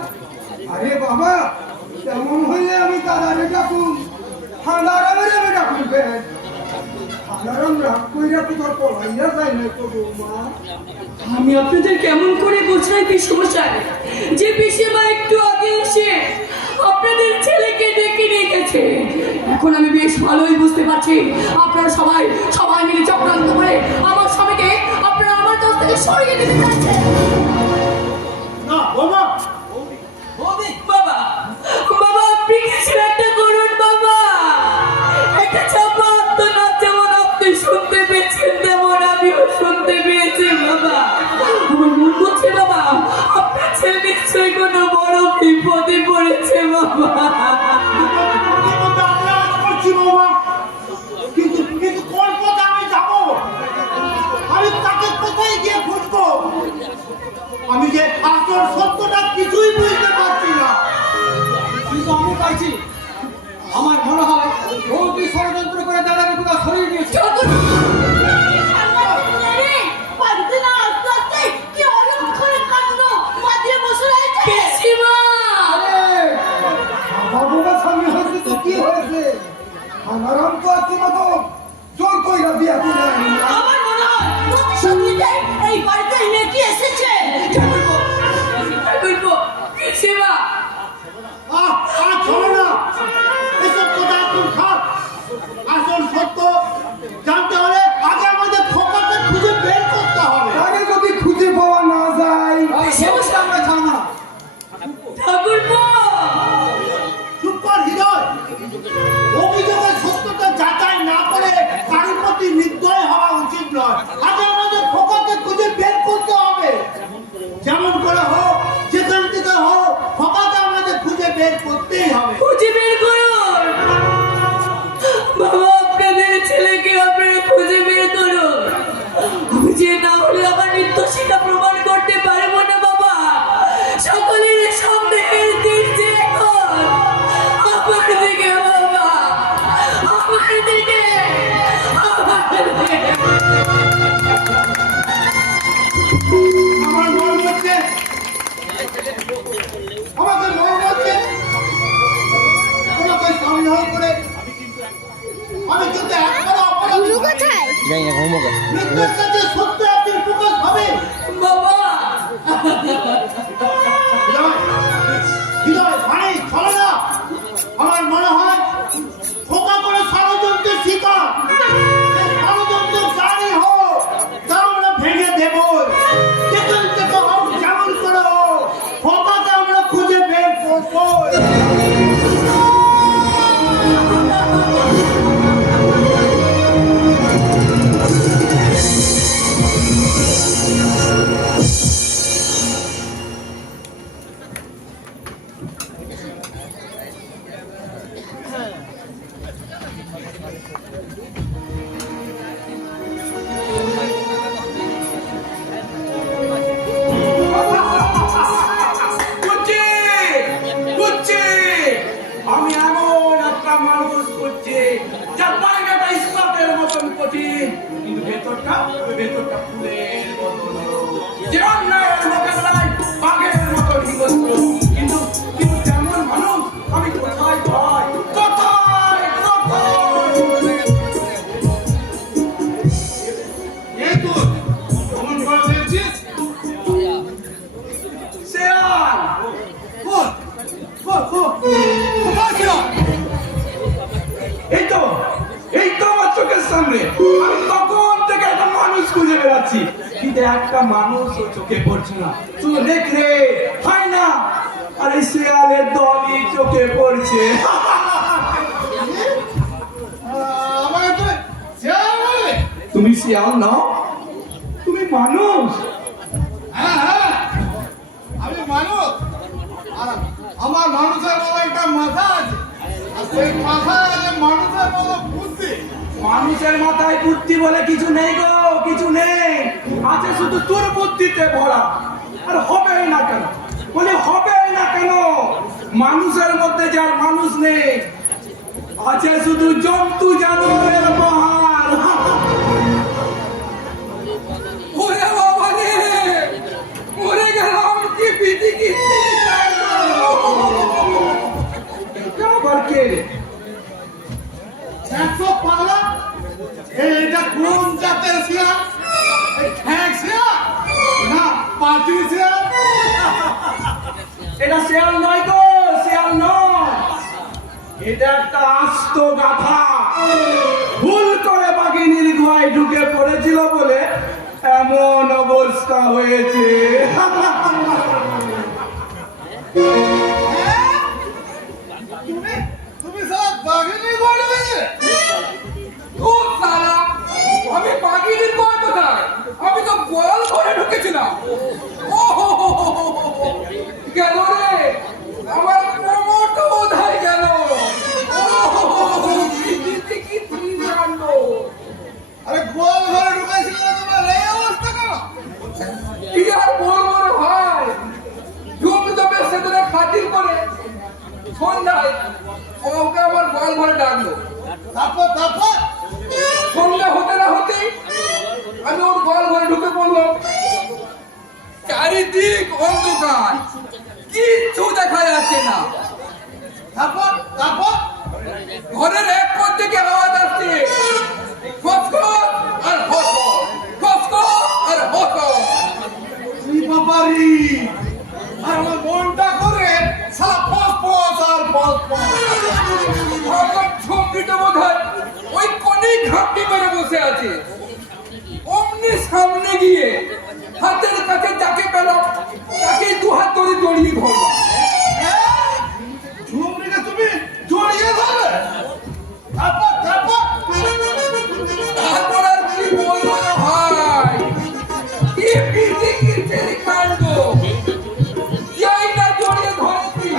আরে বাবা, তেমন হইলে আমি দাদারে ডাকুন, হাঁদারামের আমি ডাকুন ফের। হাঁদারাম রাগ কইরা কোথাও পড়াইয়া যায় না তো বৌমা। আমি আপনাদের কেমন করে বোঝাই পিসমশাই, যে পিসিমা একটু আগে এসে আপনাদের ছেলেকে ডেকে নিয়ে গেছে। এখন আমি বেশ ভালোই বুঝতে পারছি আপনারা সবাই সবাই মিলে চক্রান্ত করে আমার স্বামীকে আপনারা আমার কাছ থেকে সরিয়ে দিতে চাচ্ছেন। না বৌমা, বৌদি বাবা বাবা, আপনি কিছু একটা করুন বাবা। একটা চাপা আত্মনাথ যেমন আপনি শুনতে পেয়েছেন তেমন আমিও শুনতে পেয়েছি বাবা। আমার মন বলছে বাবা আপনার ছেলে নিশ্চয়ই কোনো বড় বিপদে পড়েছে বাবা। করছি বৌমা, কিন্তু কিন্তু কোন পথে আমি যাবো? আমি তাকে কোথায় গিয়ে খুঁজবো? আমি যে আসল সত্যটা কিছুই বুঝতে পারছি না। কিন্তু আমি পাইছি, আমার মনে হয় বৌদি ষড়যন্ত্র করে দাদাকে কোথাও সরিয়ে দিয়েছে। বাড়িতে না আসতে আসতে কি অলক্ষণে কাণ্ড মাটিয়ে বসে রয়েছে। পিসিমা, বাবুরা সামনে হয়েছে তো কি হয়েছে? আনারাম তো আছে মতো জোর কইরা বিয়া করে আনি না। আমার মনে হয় প্রতিশোধ এই বাড়িতে নেকি এসেছে। বলবো পিসিমা, চলো না, এসব কথা এখন থাক। আসল সত্য জানতে হলে আগে আমাদের খোকাকে খুঁজে বের করতে হবে। আগে যদি খুঁজে পাওয়া না যায়, সমস্যা আমরা ছাড়বো না। ঠাকুরপো, চুপ কর হৃদয়। অভিযোগের সত্যতা যাচাই না করে কারোর প্রতি নির্দয় হওয়া উচিত নয়। আগে আমাদের খোকাকে খুঁজে বের করতে হবে। যেমন করে হোক, যেখান থেকে হোক, খোকাকে আমাদের খুঁজে বের করতেই হবে। খুঁজে বের করুন বাবা, আপনাদের ছেলেকে আপনারা খুঁজে বের করুন। আমি যে না হলে আমার নির্দোষিতা প্রমাণ করতে পারবো না বাবা। সকলের সন্দেহের দিন যে এখন আমার দিকে বাবা, আমার দিকে, আমার দিকে। আমার মন হচ্ছে, আমাদের মন হচ্ছে তোমাকে সামনে করে আমি কিন্তু একবার অপরাধী যাই না ঘুমোকে মিথ্যার কাছে সত্য একদিন প্রকাশ হবে। বাবা হৃদয়, হৃদয় মানে চলো না। আমার মনে হয় খোকা করে ষড়যন্ত্রের শিকার। কিন্তু ভেতরটা ফুলের মতো নরম। যে অন্যায়ের মোকাবেলায় বাঘের মতো হিংস্র। কিন্তু তেমন মানুষ আমি কোথায় পাই? কোথায়? শেয়াল! এই তো আমার চোখের সামনে। আমি তখন থেকে একটা মানুষ খুঁজে বেড়াচ্ছি, কিন্তু একটা মানুষও চোখে পড়ছে না। শুধু দেখলে হয় না, আর এই শেয়ালের দলই চোখে পড়ছে। তুমি শেয়াল নাও, তুমি মানুষ। আমি মানুষ, আর আমার মানুষের বড় একটা মাথা আছে, আর সেই মাথায় আছে মানুষের বড় বুদ্ধি। মানুষের মাথায় বুদ্ধি বলে কিছু নেই গো, কিছু নেই। আছে শুধু তোর বুদ্ধিতে ভরা। আর হবে না কেন? বলে হবে না কেন? মানুষের মধ্যে যার মানুষ নেই, আছে শুধু জন্তু জানোয়ারের পাহাড়। ওরে বাবা রে, মরে গেলাম কি পিটি কি আবার কে? একশো পাগলা, এটা কোন জাতের শিয়াল? এই ঠ্যাং শিয়াল না পাটি শিয়াল? এটা শেয়াল নয় গো, শেয়াল নয়। এটা একটা আস্ত গাধা। ভুল করে বাঘিনীর গুহায় ঢুকে পড়েছিল বলে এমন অবস্থা হয়েছে। তুমি সব বাঘিনী বলে গেছে? ও সালা, আমি বাঘিনীর গুহায় কোথায়? আমি তো গোয়াল ঘরে ঢুকেছিলাম। ও গেল রে, আমার কোমরটা বোধহয় গেল। কি জানলো? আরে গোয়াল ঘরে ঢুকেছিল না, তোমার এই অবস্থা কেন? কি আর বলবো রে ভাই, জমজমের সেদিনে খাতির করে সন্ধ্যায় ওকে আমার গোয়াল ঘরে ডাকলো। তারপর সন্ধ্যা হতে না হতেই আমি ওর গোয়াল ঘরে ঢুকে পড়লাম। চারিদিক অন্ধকার, কিচ্ছু দেখা যাচ্ছে না। তারপর ঘরের এক কোণ থেকে আওয়াজ আসছে, খসখস আর হসহস, খসখস আর হসহস। কি ব্যাপারি? আর আমার মনটা করে সারা ফস আর ফস। ভগবান সঙ্গীটা বোধ হয় ওই কোণেই ঘাপটি মেরে বসে আছে। অমনি সামনে গিয়ে হাতের কাছে যাকে পেলাম তাকে দুহাত ধরে জড়িয়ে ধরলাম। ঝুমরিকে তুমি জড়িয়ে ধরলে? তারপর আর কি বলবো না ভাই, কি পিটি কিরচেরি কাণ্ড। যাই না জড়িয়ে ধরেছি,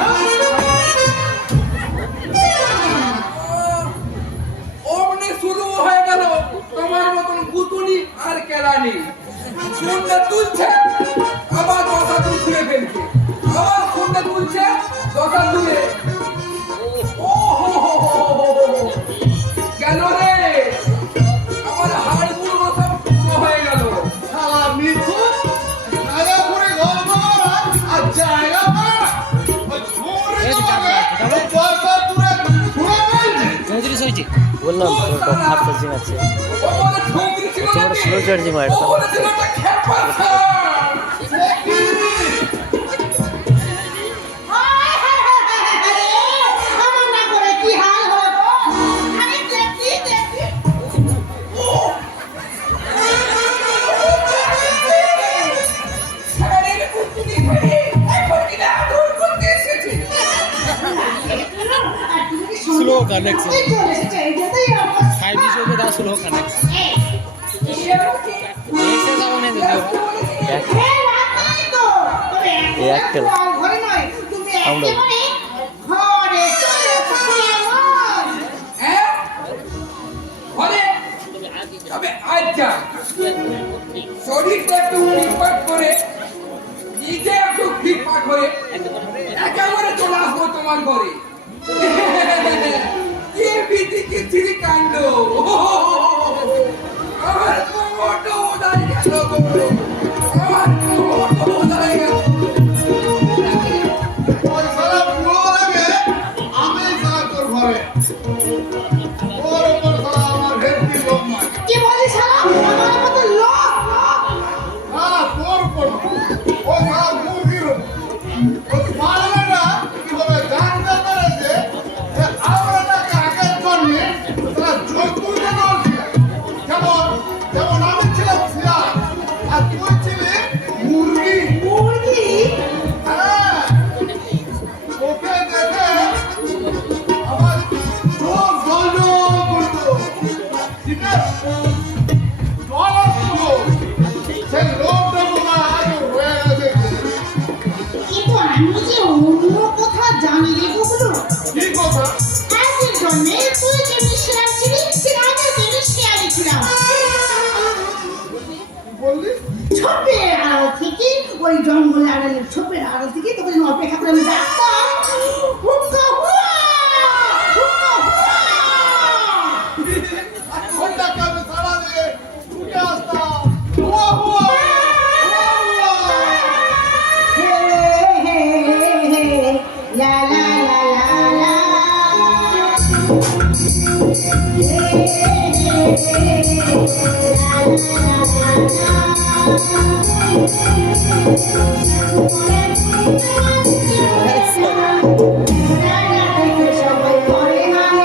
অমনি শুরু হয়ে গেল তোমার মতন গুতুনি আর কেরানি। ফোনটা তুলছে, আবার দশা তুল ছুঁড়ে ফেলছে, আবার ফোনটা তুলছে, দশা তুলে ও গেল রে, আমার হাড়গুলো সব পুরো হয়ে গেল। সারা মিঠু জায়গা করে গল্প করা আর জায়গা পায় না। ওই ঝুমরি তোমাকে পয়সা তুলে ঘুরে ফেলছে। বললাম তোর হাত চার্জিং আছে। ও বলে ঠুকরি ছিল আচ্ছা, নাকি? slow charging হয়, ও বলেছিল একটা খেপা স্যার। আমার না করে কি হাল হলো? আমি দেখি স্যারের কুকুরি ধরে এখন কিনা আদর করতে এসেছে। স্লো কানেকশন 5G पे दास स्लो कनेक्शन एक से जाओ नहीं दे Airtel আমরা হ্যাঁ? ঘরে? তবে আজ যা। শরীরটা একটু ফিটফাট করে, নিজে একটু ফিটফাট করে, একেবারে চলে আসবো তোমার ঘরে। কি বিধি কিচিরি কাণ্ড। ওই জঙ্গলে আড়ালে ছোপের আড়াল থেকে তোকে যেন অপেক্ষা করে আমি ডাকতাম হুক্কা হুয়া! হুক্কা হুয়া! আর ঘন্টাকে আমি সারা দিয়ে ছুটে আসতাম হুয়া হুয়া হুয়া হুয়া। হে হে হে লা লা লা লা লা হে হে সবাই করে হায়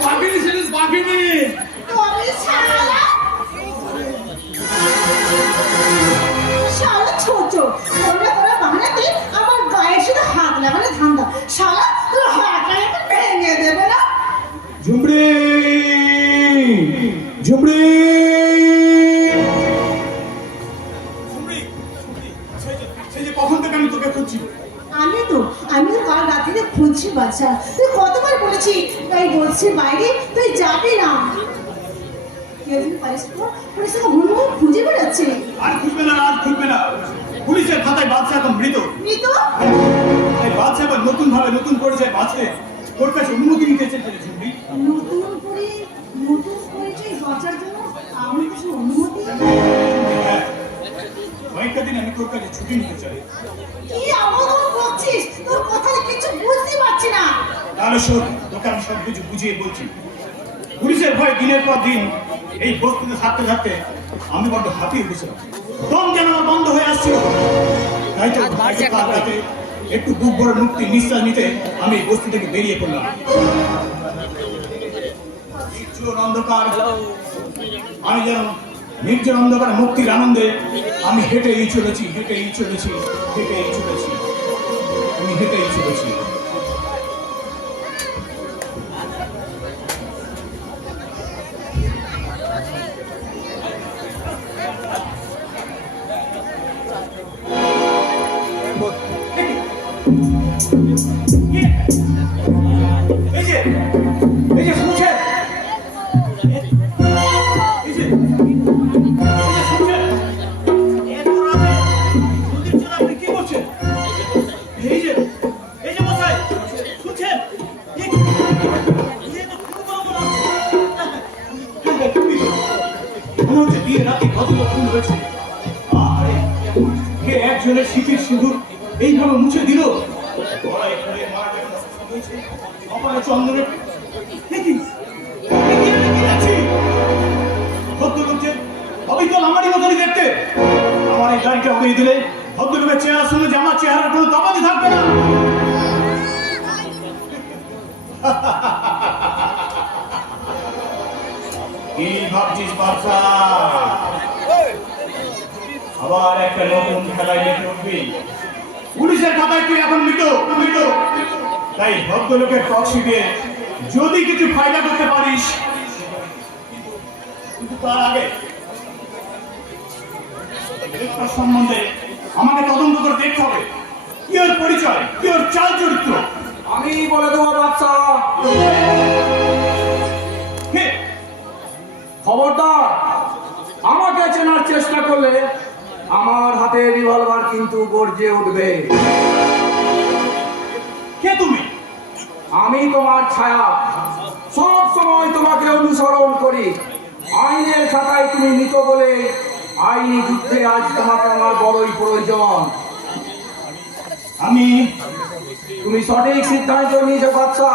বাঘিনী ছিলিস বাঘিনী শালা ছোট তোমরা করে বাহানাতে আমার গায়ে শুধু হাত লাগানো ধান্দা শালা তোর হাতটা একটু ভেঙে দেবে না ঝুমড়ি ঝুমড়ি সেই যে কখন থেকে আমি তোকে খুঁজছি আমি তো কাল রাত্রিতে খুঁজছি বাচ্চা তুই কতবার বলেছি তাই বলছি বাইরে তুই যাবি না হুড়মুড় খুঁজে বেড়াচ্ছে আর খুঁজবে না আর খুঁজবে না পুলিশের খাতায় বাদশা এখন মৃত মৃত এই বাদশা এবার নতুন ভাবে নতুন পরিচয় বাঁচলে তোর কাছে অনুমতি নিতে এসেছে ঝুমড়ি নতুন পরিচয় বাঁচার জন্য আমি কিছু অনুমতি হ্যাঁ কয়েকটা দিন আমি তোর কাছে ছুটি নিতে চাই কি আমল করছিস তোর কথা কিছু বুঝতে পারছি না তাহলে শোন তোকে আমি সব কিছু বুঝিয়ে বলছি পুলিশের ভয় দিনের পর দিন এই বস্তিতে থাকতে থাকতে আমি বড্ড হাঁপিয়ে গেছিলাম দম যেন আমার বন্ধ হয়ে আসছিল তাই তো কাল রাতে একটু বুক ভরে মুক্তি নিঃশ্বাস নিতে আমি এই বস্তি থেকে বেরিয়ে পড়লাম নির্জন অন্ধকার আমি যেন নির্জন অন্ধকার মুক্তির আনন্দে আমি হেঁটেই চলেছি আমি হেঁটেই চলেছি এই যে আজকে রাতে ভদ্রলোক খুন হয়েছে। আরে কে একজনের শীতের সিঁদুর এইভাবে মুছে দিল? গলায় ফুলের মালা যখন হয়েছে, কপালে চন্দনের দেখি ভদ্রলোক যে অবিকল আমারই মতনই দেখতে। আমার এই গাড়িটা উড়িয়ে দিলে ভদ্রলোকের চেহারার সঙ্গে যে আমার চেহারার কোনো তফাৎই থাকবে না। কি ভাবছিস বাচ্চা? আবার একটা নতুন খেলায় মেতে উঠবি? পুলিশের খাতায় তুই এখন মৃত। তাই ভদ্রলোকের টক্সি দিয়ে যদি কিছু ফায়দা করতে পারিস, কিন্তু তার আগে তার সম্বন্ধে আমাকে তদন্ত করে দেখতে হবে। কি ওর পরিচয়, কি ওর চাল চরিত্র। আমি বলে দেবো বাচ্চা। কে? খবরদার, আমাকে চেনার চেষ্টা করলে আমার হাতে রিভলভার কিন্তু গর্জে উঠবে। কে তুমি? আমি তোমার ছায়া, সব সময় তোমাকে অনুসরণ করি। আইনের খাতায় তুমি মৃত বলে আইনি যুদ্ধে আজ তোমাকে আমার বড়ই প্রয়োজন। তুমি সঠিক সিদ্ধান্ত নিয়েছো বাচ্চা।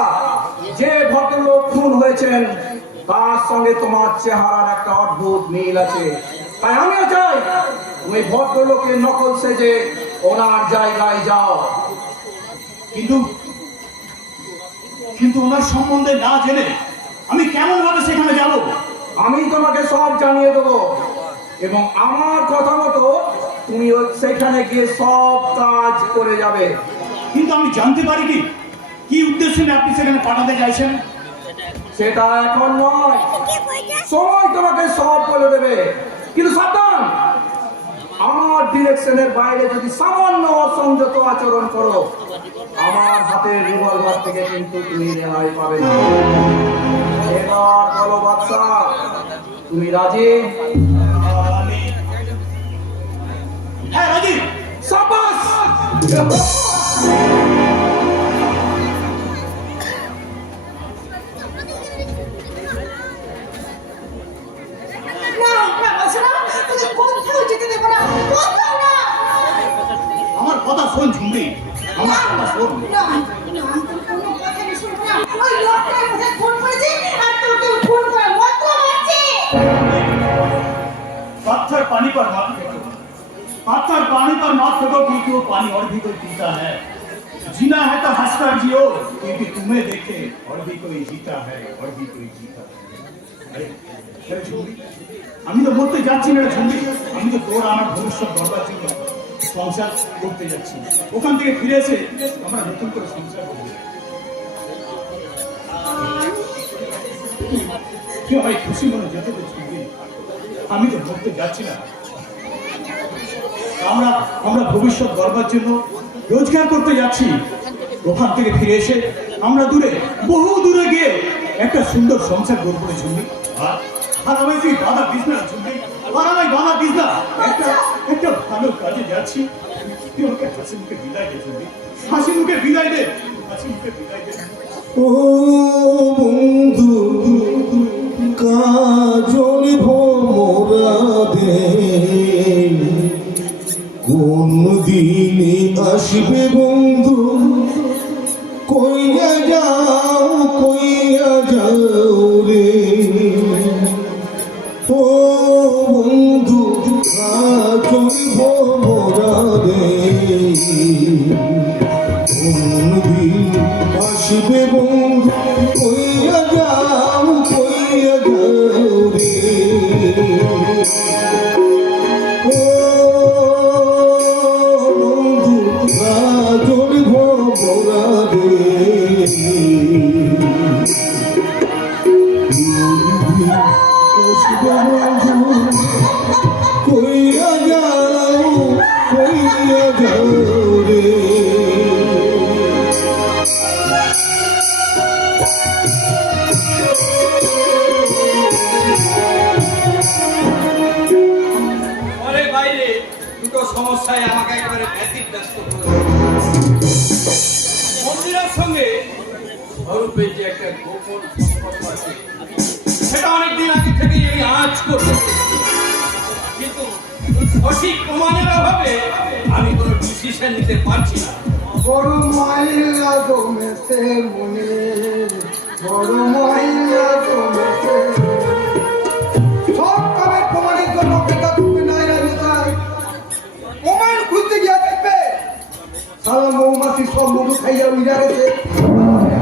যে ভদ্রলোক খুন হয়েছেন তার সঙ্গে তোমার চেহারার একটা অদ্ভুত মিল আছে। তাই আমিও চাই তুমি ভদ্রলোকের নকল সেজে ওনার জায়গায় যাও। কিন্তু ওনার সম্বন্ধে না জেনে আমি কেমন ভাবে সেখানে যাব? আমি তোমাকে সব জানিয়ে দেবো এবং আমার কথা মতো তুমি সেখানে গিয়ে সব কাজ করে যাবে। কিন্তু আমি জানতে পারি কি উদ্দেশ্যে আপনি সেখানে পাঠাতে চাইছেন? সেটা এখন নয়, সময় তোমাকে সব বলে দেবে। কিন্তু সাবধান, আমার ডিরেকশনের বাইরে যদি সামান্য অসংযত আচরণ করো, আমার হাতের রিভলভার থেকে কিন্তু তুমি রেহাই পাবে না। এবার বলো বাচ্চা, তুমি রাজি? হ্যাঁ রাজি। সাবাস! আমার কথা শোন ঝুমরি, আমার কথা শোন। पत्थर पानी पर मत फेंको, पत्थर पानी पर मत फेंको क्योंकि वो पानी और भी कोई पीता है। जीना है तो हंसकर जियो क्योंकि तुम्हें देखे और भी कोई जीता है, और भी कोई जीता है। अरे ঝুমরি, আমি তো মরতে যাচ্ছি না ঝুমরি, আমি তো তোর আমার ভবিষ্যৎ গড়বার জন্য সংসার করতে যাচ্ছি। ওখান থেকে ফিরে এসে আমরা নতুন করে সংসার করবো। কি হয় খুশি মনে যেতে তো ঝুমরি, আমি তো মরতে যাচ্ছি না। আমরা ভবিষ্যৎ গড়বার জন্য রোজগার করতে যাচ্ছি। ওখান থেকে ফিরে এসে আমরা বহু দূরে গিয়ে একটা সুন্দর সংসার গড়বো ঝুমরি। আর আমি তুই বাধা দিস না ঝুমরি, আর আমি বাধা দিস না। একটা ভালো কাজে যাচ্ছি, তুই আমাকে হাসি মুখে বিদায় দে ঝুমরি, হাসি মুখে বিদায় দে, হাসি মুখে বিদায় দে। ও বন্ধু কাজল ভোমরা দে, কোন দিনে আসবে বন্ধু, কইয়া যাও রে। ও বন্ধু কাজল ভোমরা দে, কোন দিন আসবে বন্ধু, কইয়া যাও রে। ও বন্ধু কাজল ভোমরা দে, আসবে বন্ধু, কইয়া যাও রে। ঘরের বাইরে দুটো সমস্যায় আমাকে একেবারে ব্যতিব্যস্ত করে মন্দিরের সঙ্গে অরূপের যে একটা গোপন সম্পর্ক আছে, সেটা অনেকদিন আগে থেকেই আমি আজ করতে সঠিক প্রমাণের অভাবে আমি কোনো ডিসিশন নিতে পারছি না। বড় মাইলা জমেছে মনে, বড় মাইলা জমেছে। সব কামের প্রমাণের জন্য অপেক্ষা করতে নাই রাজস্থান। প্রমাণ খুঁজতে গিয়া দেখবে সারা মৌমাছি সব মধু খাইয়া উইরা গেছে,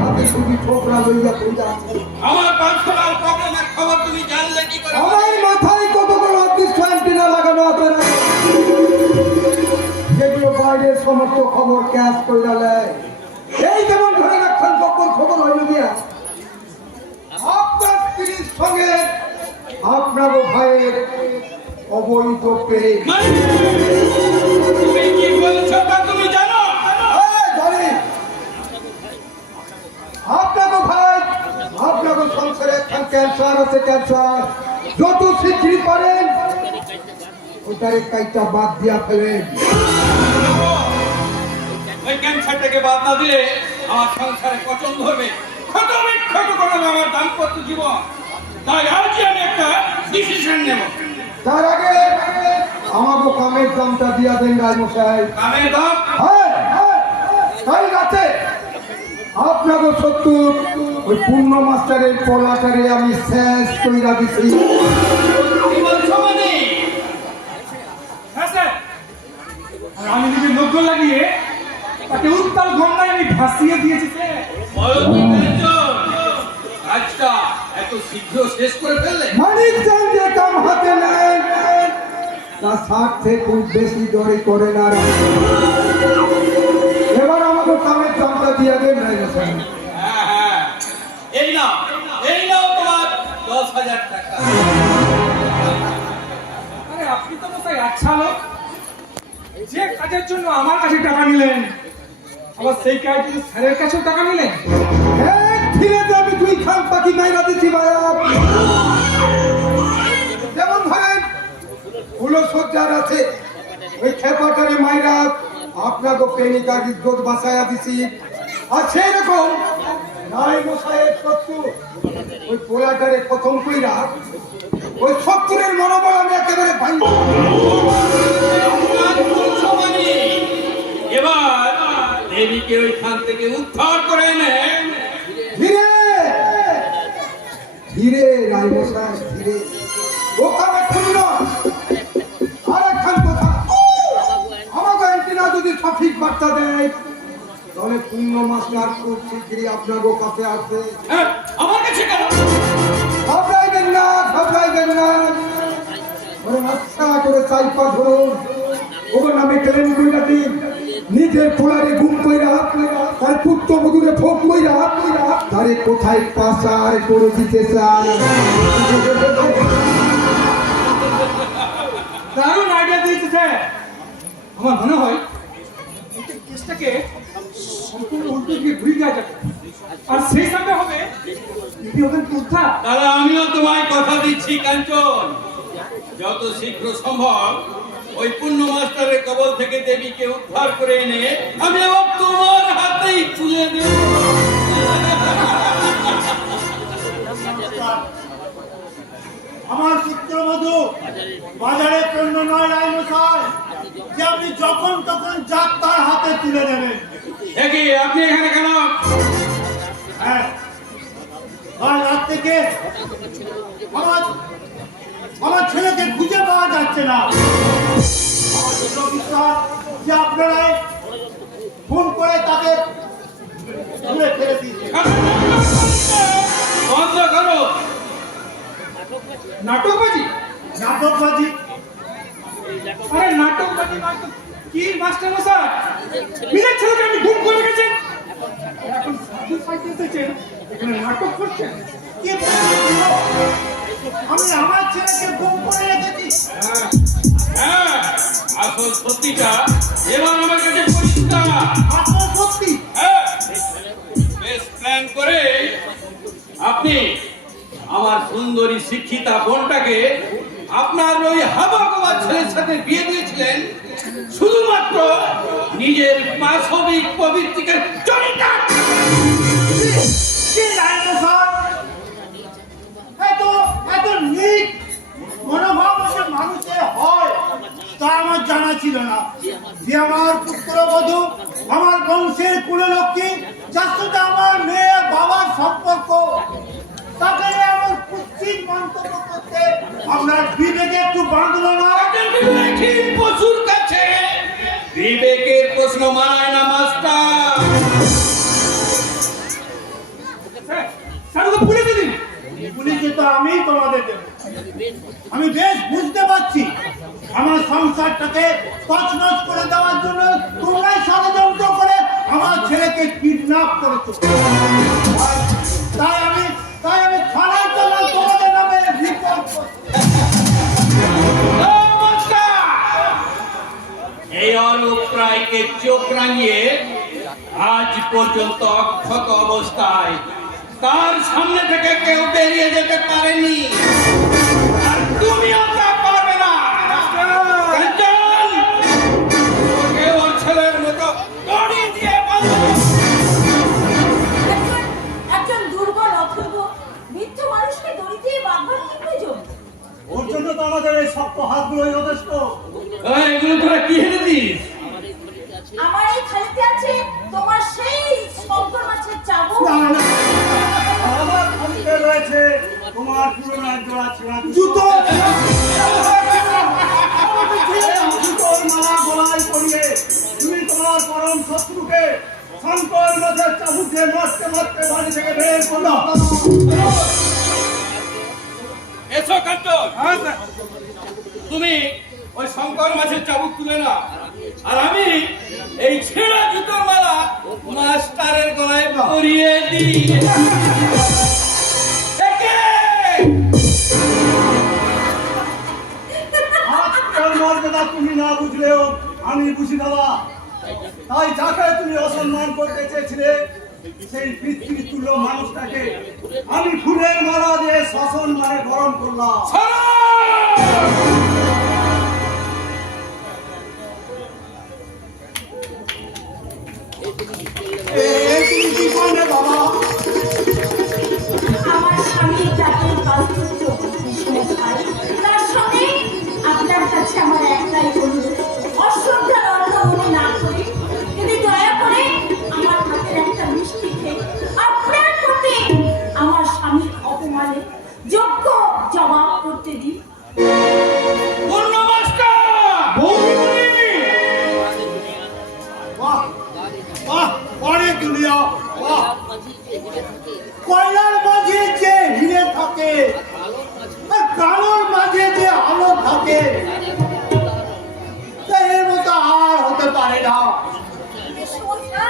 হাতে শুধু ঠোকরা লইয়া পড়িয়া আছে। আমার পার্সোনাল প্রবলেমের খবর তুমি জানলে কি করে? আমার মাথায় কতগুলো অদৃশ্য অ্যান্টেনা লাগানো আছে না, যেগুলো বাইরের সমস্ত খবর ক্যাচ করে দেয়। এই যেমন ধরে রাখছেন খবর হইল গিয়া আপনার স্ত্রীর সঙ্গে আপনার ভাইয়ের অবৈধ প্রেম। মানে তুমি কি বলছো তা তুমি জানো? জানি আপনাকে ভাই, আপনাকে সংসারে একখান ক্যান্সার আছে, ক্যান্সার যত শীঘ্রই পারেন ওটার কাইটা বাদ দিয়া ফেলেন। ওই ক্যান্সারটাকে বাদ না দিলে আমার সংসারে পচন ধরবে, ক্ষত করবে আমার দাম্পত্য জীবন। তাই আজই আমি একটা ডিসিশন নেব। তার আগে আমাকে কামের দামটা দিয়া দেন রাজমশাই। কামের দাম? তাই রাতে আপনাকে সত্য ওই পূর্ণ মাস্টারের পলাটারে আমি শেষ কইরা দিছি। কি বলছো মানে? হ্যাঁ স্যার, আর আমি নিজে লক্ষ্য লাগিয়ে তাকে উত্তাল গঙ্গায় আমি ভাসিয়ে দিয়েছি স্যার। বলো কি বলছো? আজটা এত শীঘ্র শেষ করে ফেললে? মানিক চান যে কাম হাতে নেয় তা স্বার্থে খুব বেশি দরে করে না। এবার আমাকে কামের দামটা দিয়া দেন রাজমশাই। হ্যাঁ, এই নাও তোমার 10,000 টাকা। আরে আপনি তো মশাই আচ্ছা লোক, যে কাজের জন্য আমার কাছে টাকা নিলেন আবার সেই কাজের জন্য স্যারের কাছেও টাকা নিলেন। এক ফিরেতে আমি দুই খান পাখি মাইরা দিচ্ছি ভাইয়া। যেমন ধরেন ফুলো সজ্জার আছে ওই খেপাটারে মাইরা আপনাকে প্রেমিকার ইজ্জত বাঁচাইয়া দিছি, আর সেই রকম নাই মশাইয়ের শত্রু ওই পোলাটারে প্রথম কইরা ওই শত্রুরের মনোবল আমি একেবারে ভাঙব। আর বলছো মানে? এবার দেবীকে ওইখান থেকে উদ্ধার করে এনে ধীরে ধীরে রাজমশাই ধীরে, ও কামে খুলল। আর একখান কথা, আমাকে অ্যান্টিনা যদি সঠিক বার্তা দেয় তাহলে পূর্ণ মাস্টার খুব শীঘ্রই আপনার কাছে আসবে। হ্যাঁ, আমার কাছে কেন? ঘাবড়াইবেন না, ঘাবড়াইবেন না, ওরে আচ্ছা করে চাইপা ধরুন, ওর নামে ট্রেন কইরা দিন, নিজের পোলারে গুম কইরা তার পুত্র বধূরে ভোগ কইরা তারে কোথায় পাচার করে দিতে চান। দারুণ আইডিয়া দিয়েছে স্যার। আমার মনে হয় এই কেসটাকে সম্পূর্ণ উল্টো দিকে ঘুরে দেওয়া যাবে, আর সেই সঙ্গে হবে যদি ওখানে উদ্ধার। তাহলে আমিও তোমায় কথা দিচ্ছি কাঞ্চন, যত শীঘ্র সম্ভব ওই পূর্ণ মাস্টারের কবল থেকে দেবীকে উদ্ধার করে এনে আমি আবার তোমার হাতেই তুলে দেব। আমার পুত্রবধূ বাজারে পণ্য নয় রাজমশাই, যে আপনি যখন তখন যাক তার হাতে তুলে দেবেন। দেখি আপনি এখানে কেন? হ্যাঁ, আর রাত থেকে আমার ছেলেকে খুঁজে পাওয়া যাচ্ছে না। আমার দৃঢ় বিশ্বাস যে আপনারাই ফোন করে তাকে দূরে ফেলে দিয়েছে। বন্ধ করো নাটকবাজি? নাটকবাজি? আরে নাটকবাজি নয় তো কি মাস্টার মশাই, নিজের ছেলেকে আপনি গুম করে গেছেন, এখন সাধু সাইতে এসেছেন এখানে নাটক করছেন? কি বলছেন? আমি আমার ছেলেকে গুম করে রেখেছি। হ্যাঁ, আসল সত্যিটা এবার আমার কাছে পরিষ্কার। আপনার সত্যি? হ্যাঁ, বেশ প্ল্যান করে আপনি আমার সুন্দরী শিক্ষিতা বোনটাকে আপনার ওই হাবাগোবা ছেলের সাথে বিয়ে দিয়েছিলেন শুধুমাত্র নিজের পাশবিক পবিত্রিকার চরিতার্থ। কি রাজমশাই, এত নিক মনোভাব যে মানুষের হয় তা বংশের কুললক্ষ্মী, যার সাথে আমার মেয়ে বাবার সম্পর্ক, তাকে আমার কুৎসিত মন্তব্য করতে আপনার বিবেকে একটু বাঁধলো না? বিবেকহীন পশুর কাছে বিবেকের প্রশ্ন মানায় না মাস্টার। পুলিশে দিন। পুলিশে তো আমি তোমাদের দেব। আমি বেশ বুঝতে পারছি আমার সংসারটাকে তছনছ করে দেওয়ার জন্য তোমরাই ষড়যন্ত্র করে আমার ছেলেকে কিডন্যাপ করেছো। তাই আমি থানায় তোমাদের নামে রিপোর্ট করছি। এই অরূপ রায়কে চোখ রাঙিয়ে আজ পর্যন্ত অক্ষত অবস্থায় তার সামনে থেকে কেউ বেরিয়ে যেতে পারেনি, আর তুমিও তা পারবে না। কাঞ্চন, ওকে ওর ছেলের মতো দড়ি দিয়ে বাঁধো। একজন দুর্বল অথর্ব মৃত্যু মানুষকে দড়ি দিয়ে বাঁধবার কি প্রয়োজন? ওর জন্য তো আমাদের এই শক্ত হাতগুলো যথেষ্ট। এই, এগুলো তোরা কি হেরেছিস? আমার এই থালিতে আছে তোমার সেই শঙ্কর মাছের চাবুক। আমার হাতে রয়েছে তোমার পুরনো এক জোড়া ছেঁড়া জুতো জুতোর মালা গলায় পরিয়ে তুমি তোমার পরম শত্রুকে শঙ্কর মাছের চাবুকে মারতে মারতে বাড়ি থেকে বের করলো। এসো কাঞ্চন, তুমি ওই শঙ্কর মাছের চাবুক তুলে না, আর আমি এই ছেঁড়া জুতোর মালা মাস্টারের গলায় পরিয়ে দিই। একে! আজকের মর্যাদা তুমি না বুঝলেও আমি বুঝি বাবা। তাই যাকে তুমি অসম্মান করতে চেয়েছিলে সেই পিতৃতুল্য মানুষটাকে আমি ফুলের মালা দিয়ে শাসন মানে বরণ করলাম। তুমি কি করলে বাবা? আমার স্বামীর জাতির বাস্তুত্ব বিষ্ণু খাই, তার সঙ্গে আপনার কাছে আমার একটাই অনুরোধ, অশ্রদ্ধার অর্থ মনে না করে যদি দয়া করে আমার হাতের একটা মিষ্টি খেয়ে আপনার প্রতি আমার স্বামীর অপমানে যোগ্য জবাব করতে দিন। পূর্ণ মাস্টার! বাহ বাহ, অনেক দুনিয়া, বাহ। কয়লার মাঝে যে হিরে থাকে আর কালোর মাঝে যে আলো থাকে, তা এর মতো আর হতে পারে না।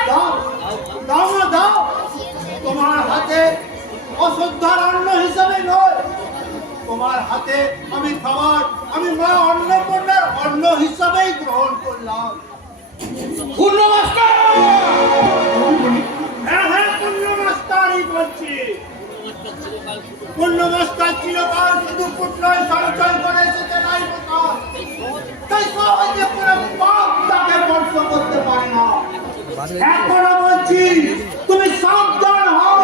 দাও দাও না দাও, তোমার হাতে অশ্রদ্ধার অন্ন হিসাবে নয়, তোমার হাতে আমি খাবার, আমি মা অন্নপূর্ণার অন্ন হিসাবেই গ্রহণ করলাম। পূর্ণ মাস্টার! হ্যাঁ হ্যাঁ, পূর্ণমাস্টারই বলছি। পূর্ণমাস্টার চিরকাল শুধু পুত্রই সঞ্চয় করে এসেছে নাই প্রকাশ, তাই সহজে কোনো পাপ তাকে বর্ষ করতে পারে না। এখনো বলছি তুমি সাবধান হও,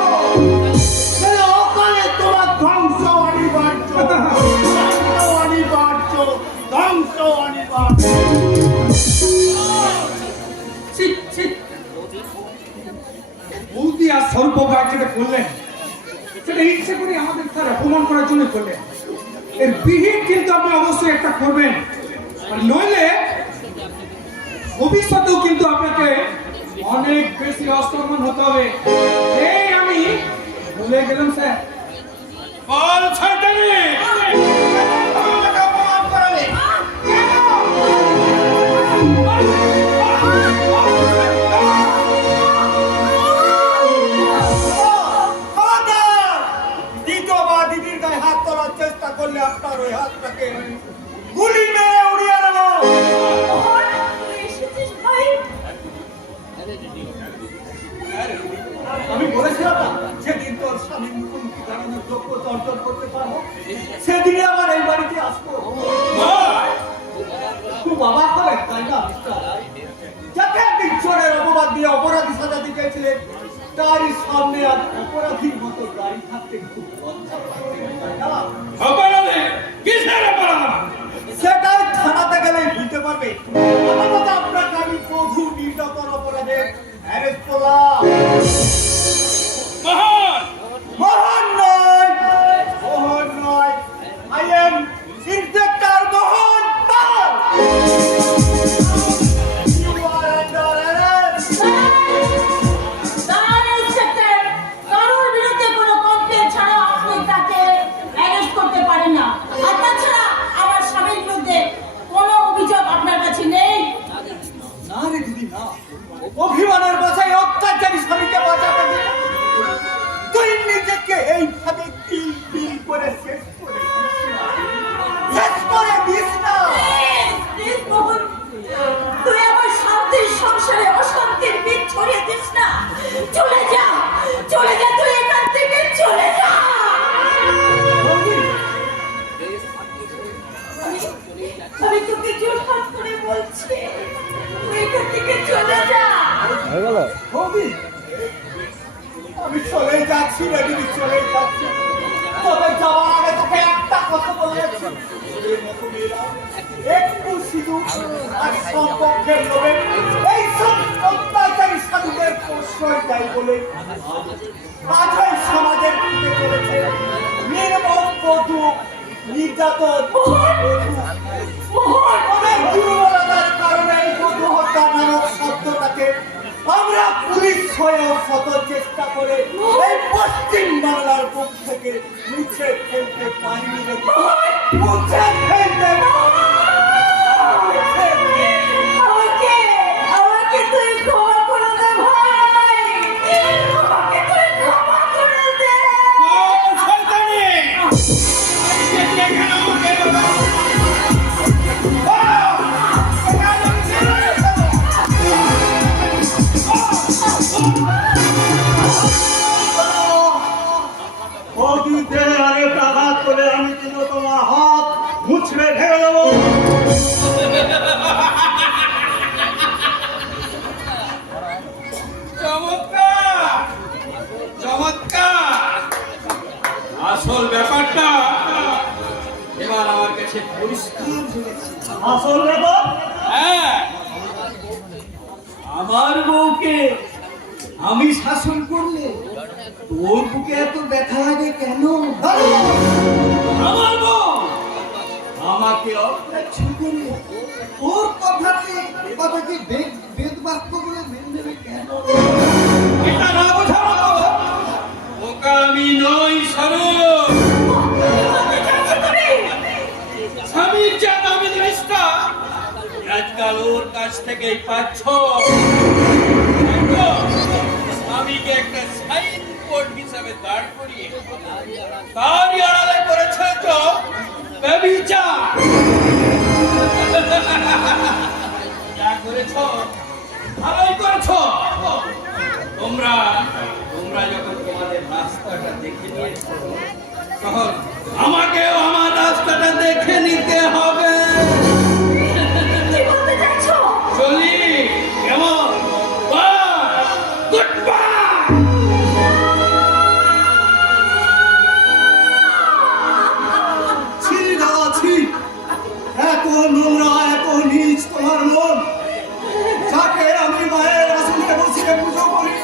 তাহলে অকালে তোমার ধ্বংস অনিবার্য, ধ্বংস অনিবার্য, ধ্বংস অনিবার্য। বৌদি আর স্বল্প গায়ে যেটা করলেন সেটা ইচ্ছে করে আমাদের তার অপমান করার জন্য করলেন। এর বিহিত কিন্তু আপনি অবশ্যই একটা করবেন, আর নইলে ভবিষ্যতেও কিন্তু আপনাকে অনেক বেশি অসম্মান হতে হবে। এই আমি বলে গেলাম স্যার। বল শয়তানি! আমাকে অপমান করালে? দ্বিতীয়বার দিদির গায়ে হাত তোলার চেষ্টা করলে আপনার ওই হাতটাকে গুলি মেরে উড়িয়ে দেবো। আমি বলেছিলাম না সেদিন তোর স্বামীর মুখোমুখি দাঁড়ানোর যোগ্যতা অর্জন করতে পারবো, সেদিনে আবার এই বাড়িতে আসবো। তুই বাবা হবে তাই না মিস্টার? যাকে একদিন চোরের অপবাদ দিয়ে অপরাধী সাজা দিতে চেয়েছিলেন, তারই সামনে আজ অপরাধীর মতো দাঁড়িয়ে থাকতে খুব লজ্জা পাচ্ছে, তাই না? অপরাধে? কিসের অপরাধ? সেটাই থানাতে গেলে বুঝতে পারবে। আমার কথা আপনাকে আমি প্রভু নির্যাতন অপরাধে পোলা। মহান মোহন নয়, মোহন নয়, I am Inspector Mohan Pal. You are under arrest. তার ইন্সপেক্টর কারোর বিরুদ্ধে কোনো কমপ্লেন ছাড়া আপনি তাকে অ্যারেস্ট করতে পারেন না। আর তাছাড়া আমার স্বামীর বিরুদ্ধে কোনো অভিযোগ আপনার কাছে নেই। না রে দিদি না, অভিমানের বাসায় অত্যাচারী স্বামীকে বাঁচাতে গিয়ে তুই নিজেকে এইভাবে তিল তিল করে শেষ করে দিস না। প্লিজ মোহন, তুই আমার শান্তির সংসারে অশান্তির বীজ ছড়িয়ে দিস না। চলে যা, চলে যা, তুই এখান থেকে চলে যা। আমি তোকে জোর হাত করে বলছি, তুই এখান থেকে চলে যা। হয়ে গেল? বৌদি, আমি চলে যাচ্ছি রে দিদি, চলে যাচ্ছি। তবে যাওয়ার আগে তোকে একটা কথা বলে যাচ্ছি, তোদের মতো মেয়েরা একটু সিঁদুর আর সম্পর্কের লোভে এই সব অত্যাচারী স্বামীদের প্রশ্রয় দেয় বলে আজ ওই সমাজের দিকে চলেছে নির্মম বধূ, নির্যাতন, অনেক দুর্বলতার কারণে এই বধূ হত্যা নামক শব্দটাকে আমরা পুলিশ হয়েও শত চেষ্টা করে এই পশ্চিম বাংলার বুক থেকে মুছে ফেলতে পারিনি রে। মুছে ফেলতে আমাকে তুই ক্ষমা করে দে ভাই, আমাকে তুই ক্ষমা করে দে। অতীতের আগে টাকা করে আমি কিন্তু তোমার হাত মুছড়ে ঢেলে দেবো। চমৎকার চমৎকার। আসল ব্যাপারটা এবার আমার কাছে পরিষ্কার হয়েছে। আসল ব্যাপার হ্যাঁ, আমার বউকে আমি শাসন করলে তোর বুকে এত ব্যথা লাগে কেন? আমার বউ আমাকে অগ্রাহ্য করে তোর কথাকে বেদ বাক্য বলে মেনে নেবে কেন? এটা না বোঝা মতো ওকে আমি নই স্বরূপ। স্বামীর যে দামি জিনিসটা আজকাল ওর কাছ থেকেই পাচ্ছ। স্বামীকে একটা সাইনবোর্ড হিসাবে দাঁড় করিয়ে তারই আড়ালে করেছে তো ব্যভিচার। যা করেছ ভালোই করেছ। তোমরা যখন তোমাদের রাস্তাটা দেখে নিয়েছো তখন আমাকেও আমার রাস্তাটা দেখে নিতে হবে। কি বলতে চাইছো? চলি কেমন? Good bye. ছি দাদা ছি, এত নোংরা এত নীচ তোমার মন। যাকে আমি মায়ের আসনে বসিয়ে পুজো করি,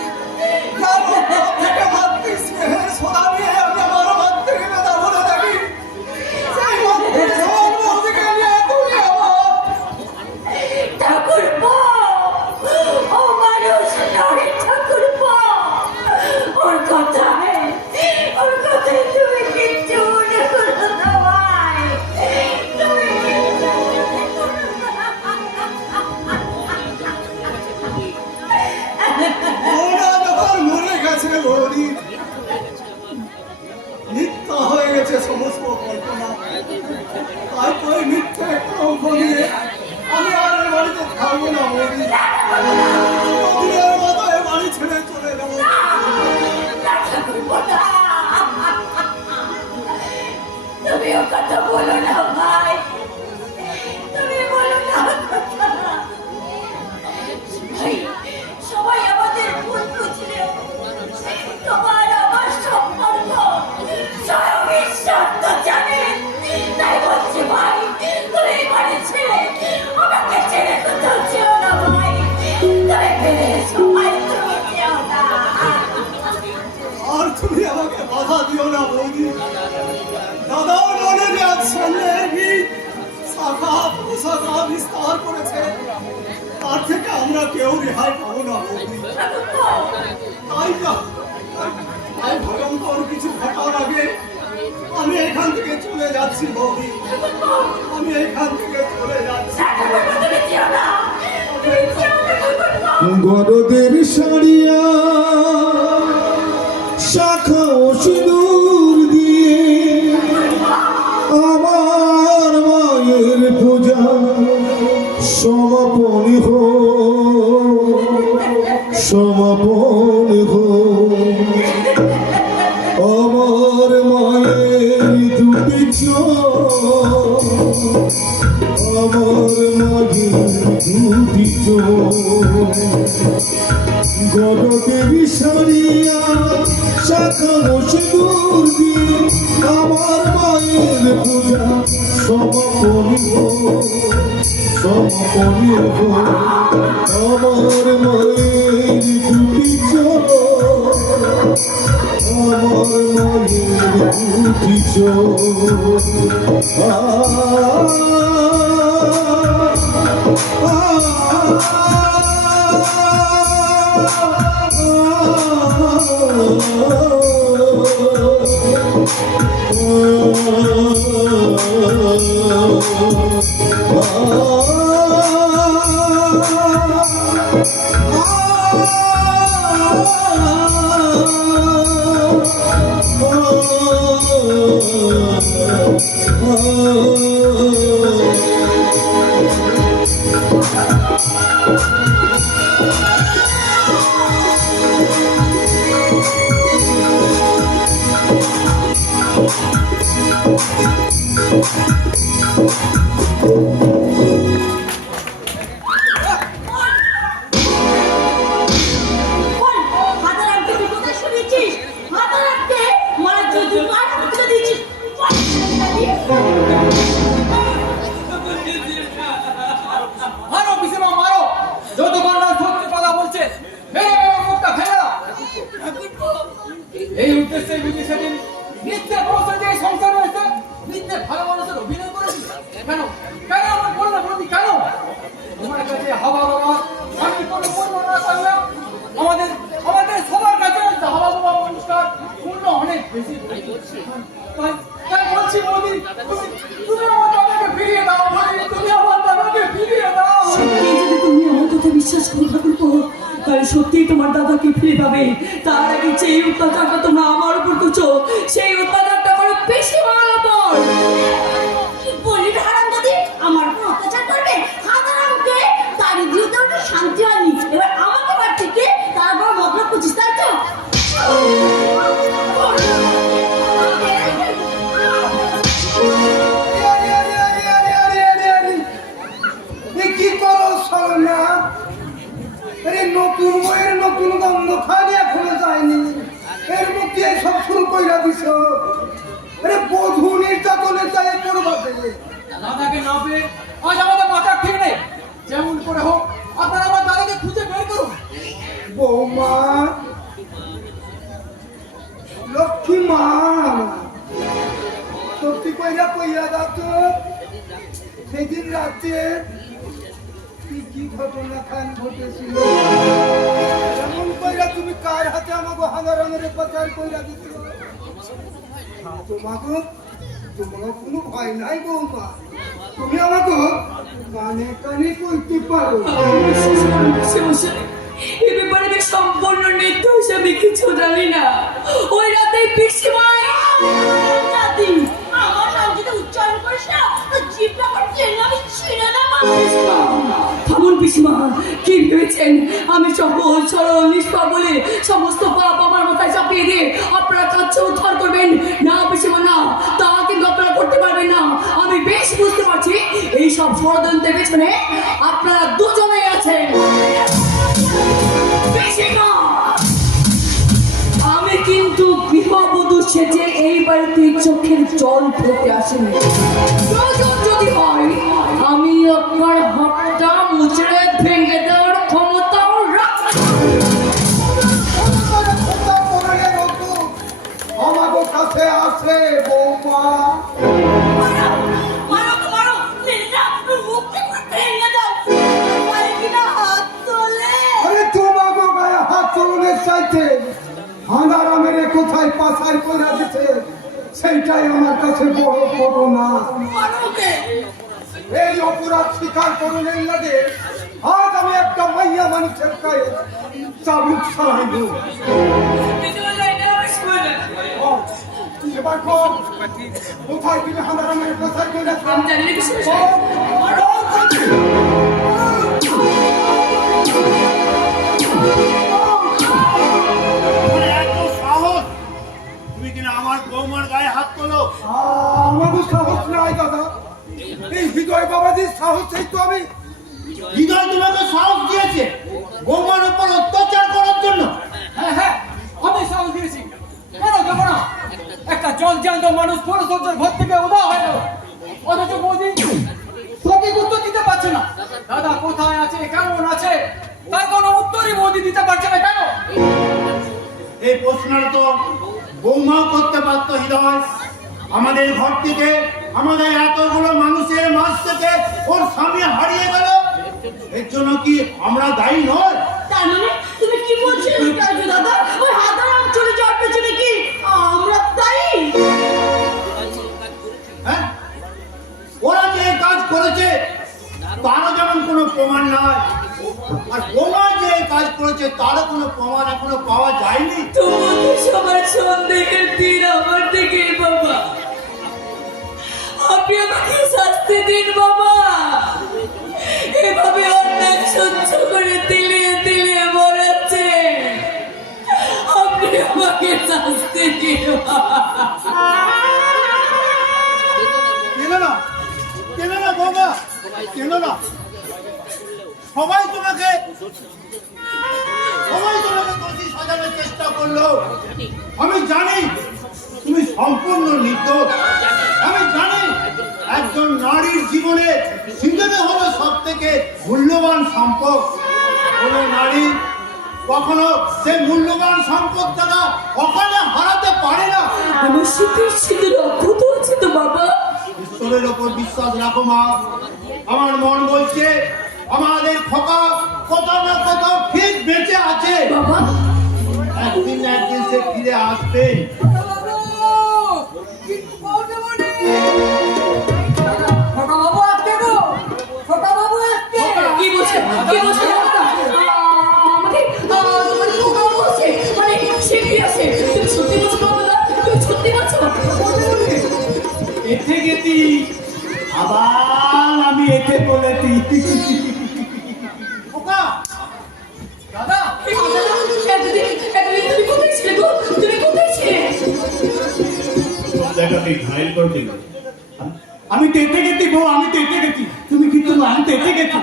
যার উপর থেকে মাতৃ স্নেহের সোনা নিয়ে আমি আমার মাতৃ বেদা তাই ভয়ঙ্কর কিছু ঘটার আগে আমি এখান থেকে চলে যাচ্ছি বৌদি, আমি এখান থেকে চলে যাচ্ছি। গরদের সারিয়া শাখা ও সিঁদুর দিয়ে আমার মায়ের পূজা সমাপন হো, সমাপন হো। আমার মায়ের দুটি চোখ, আমার মায়ের দুটি চোখ গরদেবী সারিয়া শাখা ও সিঁদুর দিয়ে আমার মায়ের পূজা সমাপনী হো, সমাপনী হো। আমার মায়ের দুটি চোখ, আমার মায়ের দুটি চোখ মারো পিসিমা মারো, যতক্ষণ না সত্যি কথা বলছে মেরে মেরে মুখটা ফেলে দাও। এই উদ্দেশ্যে বুঝি সেদিন নিত্যে বসে যে সংসার হয়েছে, নিত্যে ভালো মানুষের অভিনয় করেছি। কেন কেন আমার বললে বলবি কেন? তোমার কাছে হাওয়া বাবা আমি কোনো পূর্ণ না করলাম, আমাদের আমাদের সবার কাছে হাওয়া বাবা অনুষ্ঠান পূর্ণ অনেক বেশি। তাই বলছি মোদি, তুমি আমার দাদাকে ফিরিয়ে দাও, মোদি তুমি আমার দাদাকে ফিরিয়ে দাও। সত্যি যদি তুমি আমার কথা বিশ্বাস করো ঠাকুরপো, তাহলে সত্যি তোমার দাদাকে ফিরে পাবে। তার আগে যে অত্যাচারটা তোমরা আমার উপর করছো, সেই অত্যাচারটা করো বেশি ভালো উপর। কি বলি হারামজাদি, আমার উপর অত্যাচার করবে? হারামকে দারিদ্রতা একটু শান্তি হয়নি, এবার আমাকে বাড়ি থেকে তারপর মতলব করছিস, তাই তো? কি করো সরনা? আরে নতুন বইয়ের নতুন গন্ধ খালি এখনো যায়নি, এর মধ্যে সব শুরু কইরা দিছ। আরে বধূ নির্যাতনের দায়ে পড়বাতে দাদাকে না পেয়ে আজ আমাদের মাথা ঠিক নেই। যেমন করে হোক আপনারা আমার দাদাকে খুঁজে বের করুন। বৌমা, লক্ষ্মী মা, সত্যি কইরা দাও তো, সেদিন রাতে কি কি ঘটনা খান ঘটেছিল? এমন কইরা তুমি কার হাতে আমাকে হাঙ্গারামের পাচার কইরা দিছিল? তোমাকে তোমার কোনো ভয় নাই বৌমা, তুমি আমাকে কানে কানে কইতে পারো। এ ব্যাপারে আমি সম্পূর্ণ নির্দোষ, আমি কিছু জানি না। ওই রাতে পিসিমাই দাদি আমার নাম যদি উচ্চারণ করিস না, তো জিভটা আমার টেনে আমি ছিঁড়ে নেবো। থামুন পিসিমা, কি ভেবেছেন আমি সহজ সরল নিষ্পাপ বলে সমস্ত পাপ আমার মাথায় চাপিয়ে দিয়ে আপনারা কাছে উদ্ধার করবেন? না পিসিমা না, তা কিন্তু আপনারা করতে পারবেন না। আমি বেশ বুঝতে পারছি এই সব ষড়যন্ত্রের পেছনে আপনারা দুজনেই আছেন। পিসিমা, আমি কিন্তু গৃহবধূ সেজে এই বাড়িতে চোখের জল ফেলতে আসেনি। প্রয়োজন যদি হয় আমি আপনার হাতটা মুচড়ে ভেঙে দেওয়ার ক্ষমতাও রাখি। আমাকে কাছে আছে বৌমা। আরে তোমাকে গায়ে হাত তোলনের চাইতে হাঁদারা মেরে কোথায় পাশায় করে দিতে, সেইটাই আমার কাছে বড় বড় না। এই অপরাধ স্বীকার করুন এই লাগে আজ আমি একটা মাইয়া মানুষের গায়ে চাবুক ছড়াইব। এবার কম কোথায় তুমি হাঁদারা মেরে কোথায় করে এত সাহস, তুমি কিনা আমার বৌমার গায়ে হাত তোলো? আমাদের সাহস নাই দাদা, এই হৃদয় বাবাজির সাহসেই তো আমি। হৃদয় তোমাকে সাহস দিয়েছে বৌমার উপর অত্যাচার করার জন্য? হ্যাঁ হ্যাঁ, আমি সাহস দিয়েছি। কেন দেবো না? একটা জল জ্যান্ত মানুষ পরশোর ঘর থেকে উদা হয়ে গেল, অথচ মোদি সঠিক উত্তর দিতে পারছে না। দাদা কোথায় আছে, কেমন আছে, তার কোনো উত্তরই মোদি দিতে পারছে না। কেন? এই প্রশ্নটা তো বৌমাও করতে পারত। হৃদয়, আমাদের ঘর থেকে, আমাদের এতগুলো মানুষের মাঝ থেকে ওর স্বামী হারিয়ে গেল, এর জন্য কি আমরা দায়ী নয়? তার মানে তুমি কি বলছো রাজু দাদা? ওই হাঁদারাম চলে যাওয়ার পেছনে কি আমরা দায়ী? হ্যাঁ, ওরা যে কাজ করেছে তারও যেমন কোনো প্রমাণ নয়, আর বৌমা যে কাজ করেছে তারও কোনো প্রমাণ এখনো পাওয়া যায়নি। তোমাকে সবার সন্দেহের তীর আমার দিকে বাবা, আপনি আমাকে শাস্তি দিন বাবা। এভাবে অন্যায় সহ্য করে দিলে দিলে মরাচ্ছে, আপনি আমাকে শাস্তি দিন বাবা। কেন না, কেন না বৌমা, কেন না? সবাই তোমাকে দোষী সাজানোর চেষ্টা করলো। আমি জানি তুমি সম্পূর্ণ নির্দোষ। আমি জানি একজন নারীর জীবনে সিঁদুরে হলো সব থেকে মূল্যবান সম্পদ। কোনো নারী কখনো সেই মূল্যবান সম্পদটা ওখানে হারাতে পারে না। আমার শীতের শীতের অক্ষত আছে তো বাবা। ঈশ্বরের ওপর বিশ্বাস রাখো মা। আমার মন বলছে আমাদের খোকা কোথাও না কোথাও ঠিক বেঁচে আছে। বাবা একদিন না একদিন সে ফিরে আসবে। কি বলছে, কি বলছে আমাকে খোকা বলছে, মানে সে কি আছে? তুমি সত্যি বলছো বাবা? তুমি সত্যি বলছো? এতে গেছি আবার আমি এতে বলেছি। খোকা, দাদা এতদিন তুমি কোথায় ছিলে গো? তুমি কোথায় ছিলে? আমি তেতে গেছি বউ, আমি তেতে গেছি। তুমি কি তুমি? আমি তেতে গেছি।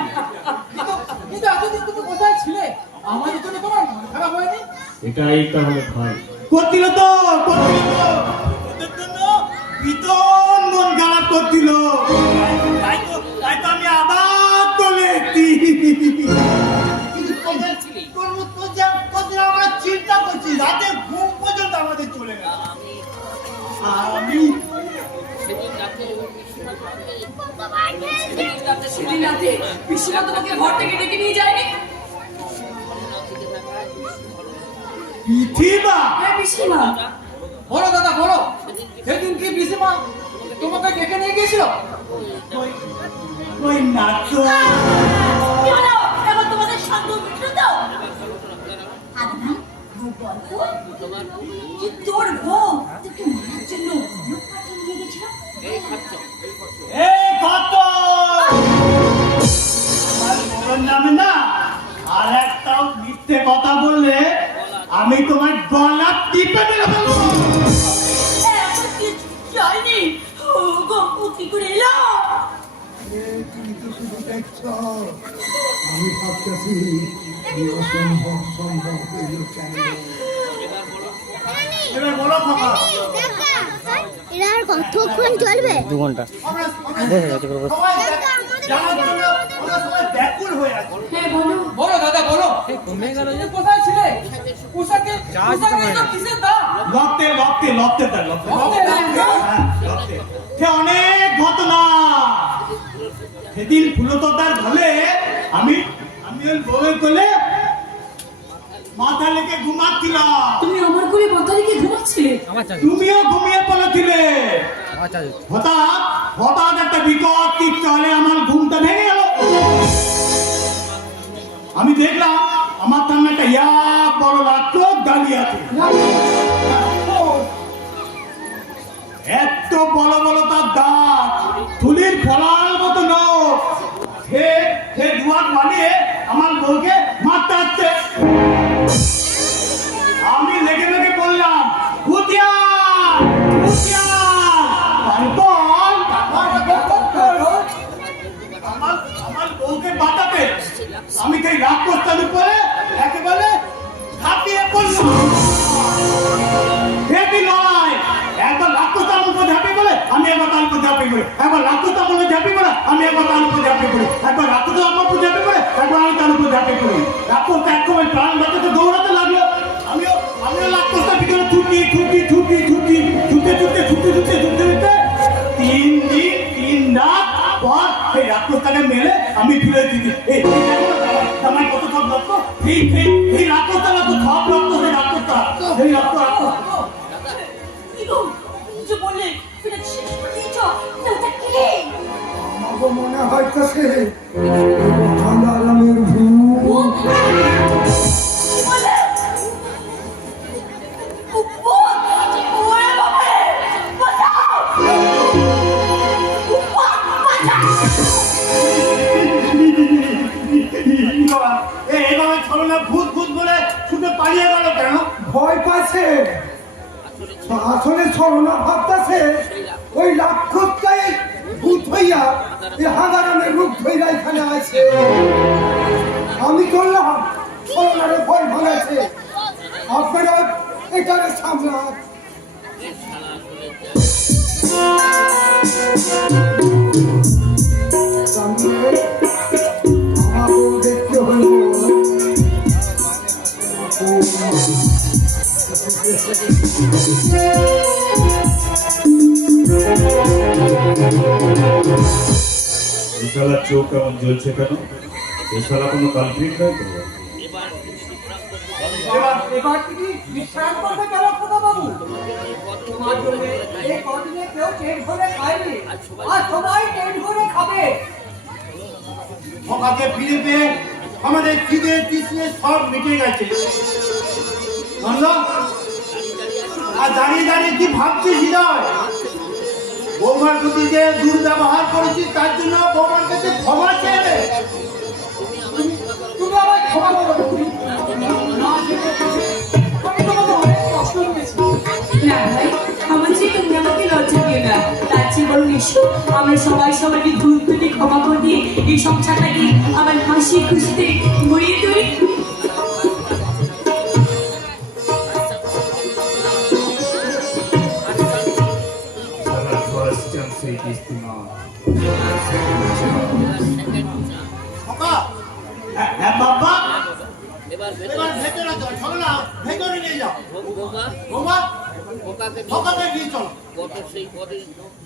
কিন্তু এতদিন তুমি কোথায় ছিলে? আমাদের জন্য তোমার মন খারাপ হয়নি? এটাই তাহলে ভাই। করছিল তো, করছিল তো। ওদের জন্য ভীষণ মন খারাপ করছিল। তাই তো আমি আবার চলে এসেছি। আমরা চিন্তা করছি, রাতে ঘুম পর্যন্ত আমাদের চলে গেল। আমি সেদিন রাতে পিসিমা তোমাকে ঘর থেকে ডেকে নিয়ে যায়নি? পিথিবা, হ্যাঁ পিসিমা। বলো দাদা বলো, সেদিন কি পিসিমা তোমাকে ডেকে নিয়ে গিয়েছিল? ওই নাটক। কি হলো? এবার তোমাদের সন্দেহ মিটলো তো? আদনান, বল তো, কি তোর বউ তোকে মারার জন্য লোক পাঠিয়ে নিয়ে গেছিল? এই কত আমার বউয়ের নামে না আর একটাও মিথ্যে কথা বললে আমি তোমার গলা টিপে মেরে ফেলবো। এখন কিছু যায়নি। ও গো, ও কি করে এলো? তুমি তো শুধু দেখছ, আমি ভাবতেছি অসম্ভব সম্ভব হইল কেন। এবার বলো খোকা, এরা আর কতক্ষণ চলবে? 2 ঘন্টা। সবাই জানার জন্য আমরা সবাই ব্যাকুল হয়ে আছি। হ্যাঁ বলো। বলো দাদা বলো, তুমি কোথায় ছিলে? পোশাকে তো কিসের দাম? লড়তে লড়তে লড়তে তার লড়তে সে অনেক ঘটনা। সেদিন ফুলতদার বলে আমি ওই বউয়ের কোলে মাথা লেগে ঘুমাচ্ছিলাম। তুমি আমার কোলে মাথা রেখে ঘুমাচ্ছিলে? আমার চাচু তুমিও ঘুমিয়ে পড়েছিলে। আমার চাচু হঠাৎ হঠাৎ একটা বিকট চিৎকারে আমার ঘুমটা ভেঙে গেল। আমি দেখলাম আমার সামনে একটা বড় রাক্ষস দাঁড়িয়ে আছে। এত বড় বড় তার দাঁত, থুলির ফলার মতো নখ, সে দুয়ার বানিয়ে আমার বউকে মারতে আসছে। আমি লেগে লেগে বললাম, ভুতিয়া ভুতিয়া। আমার বউকে বাঁচাতে আমি সেই রাক্ষসটার উপরে একেবারে ঝাঁপিয়ে পড়লাম। দেখি নয়, একবার রাক্ষসটার উপর ঝাঁপিয়ে পড়ে আমি একবার তার উপর ঝাঁপিয়ে পড়ি, একবার রাক্ষসটার উপরে ঝাঁপিয়ে পড়ে আমি একবার তার উপর ঝাঁপিয়ে পড়ি, একবার রাক্ষসটার আমার উপর ঝাঁপিয়ে পড়ে একবার আমি তার উপর ঝাঁপিয়ে পড়ি। রাক্ষসটা এক সময় প্রাণ বাঁচাতে দৌড়াতে লাগলো। আমিও রাক্ষসটার ভিতরে ছুটি 3 দিন 3 রাত পর সেই রাক্ষসটাকে মেরে আমি ফিরে দিচ্ছি। আমার কত সব রক্ত, এই রাক্ষসটা তো সব রক্ত, সেই রক্ত কি গো, তুমি যে বললে এটা শেষ করে দিয়েছো, ওটা কে? আমাকে মনে হইতেছে হাঁদারামের ভূত। কি বলে? ওরে বাবা রে, বাঁচাও! এইভাবে ছলো না, ভূত ভূত বলে ছুটে পালিয়ে গেল কেন? ভয় পাচ্ছে, আসলে ছলনা ভাবতেছে ওই রাক্ষসটাই ভূত হইয়া এই হাঁদারামের রূপ ধইরা এখানে আছে। আমি করলাম ছলনারে ভয় ভাঙাছে, আপনারা এখানে সামলান। আমাকেও দেখতে হইল। বিশালার চোখ কেমন জ্বলছে কেন? বিশালা কোনো কালপ্রিট নয় তো? এবার তুমি বিশ্রাম করবে কেন খোকা বাবু? তোমার জন্য এই কদিনে কেউ পেট ভরে খায়নি, আর সবাই পেট ভরে খাবে। সকালে ফিরে পেয়ে আমাদের খিদে তৃষ্ণে সব মিটে গেছে। বুঝলো? আর দাঁড়িয়ে দাঁড়িয়ে কি ভাবছিস হৃদয়? বৌমার প্রতি যে দুর্ব্যবহার করেছিস তার জন্য বৌমার কাছে ক্ষমা চেয়ে নে। তুমি আমায় ক্ষমা করো তুমি। আমি তোমাকে অনেক কষ্ট দিয়েছি। না ভাই, আমার চেয়ে তুমি আমাকে লজ্জা দিও না। তার চেয়ে বরং এসো, আমরা সবাই সবাইকে ভুল তুলে ক্ষমা করে দিয়ে এই সংসারটাকে আমার হাসি খুশিতে ভরিয়ে তুলি। বিশালার ফার্স্ট চান্স এই ইস্তেমাল। হ্যাঁ বাবা, এবার ভেতরে যাও, চলো না, ভেতরে নিয়ে যাও। বৌমা, খোকাকে নিয়ে চলো।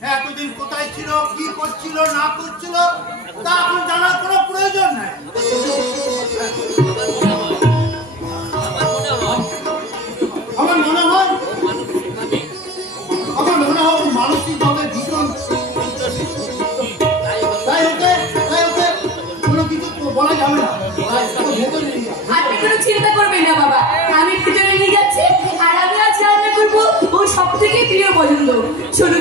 হ্যাঁ, এতদিন কোথায় ছিল, কি করছিল না করছিল তা এখন জানার কোনো প্রয়োজন নাই। আমার মনে হয় মানসিকভাবে ভীষণ, তাই ওকে কোনো কিছু বলা যাবে না। ভেতরে নিয়ে যাও। আপনি কোনো চিন্তা করবেন না বাবা, আমি ভিতরে নিয়ে যাচ্ছি। আর আমি আজ রান্না করবো ওর সব থেকে প্রিয় পছন্দ, ছোট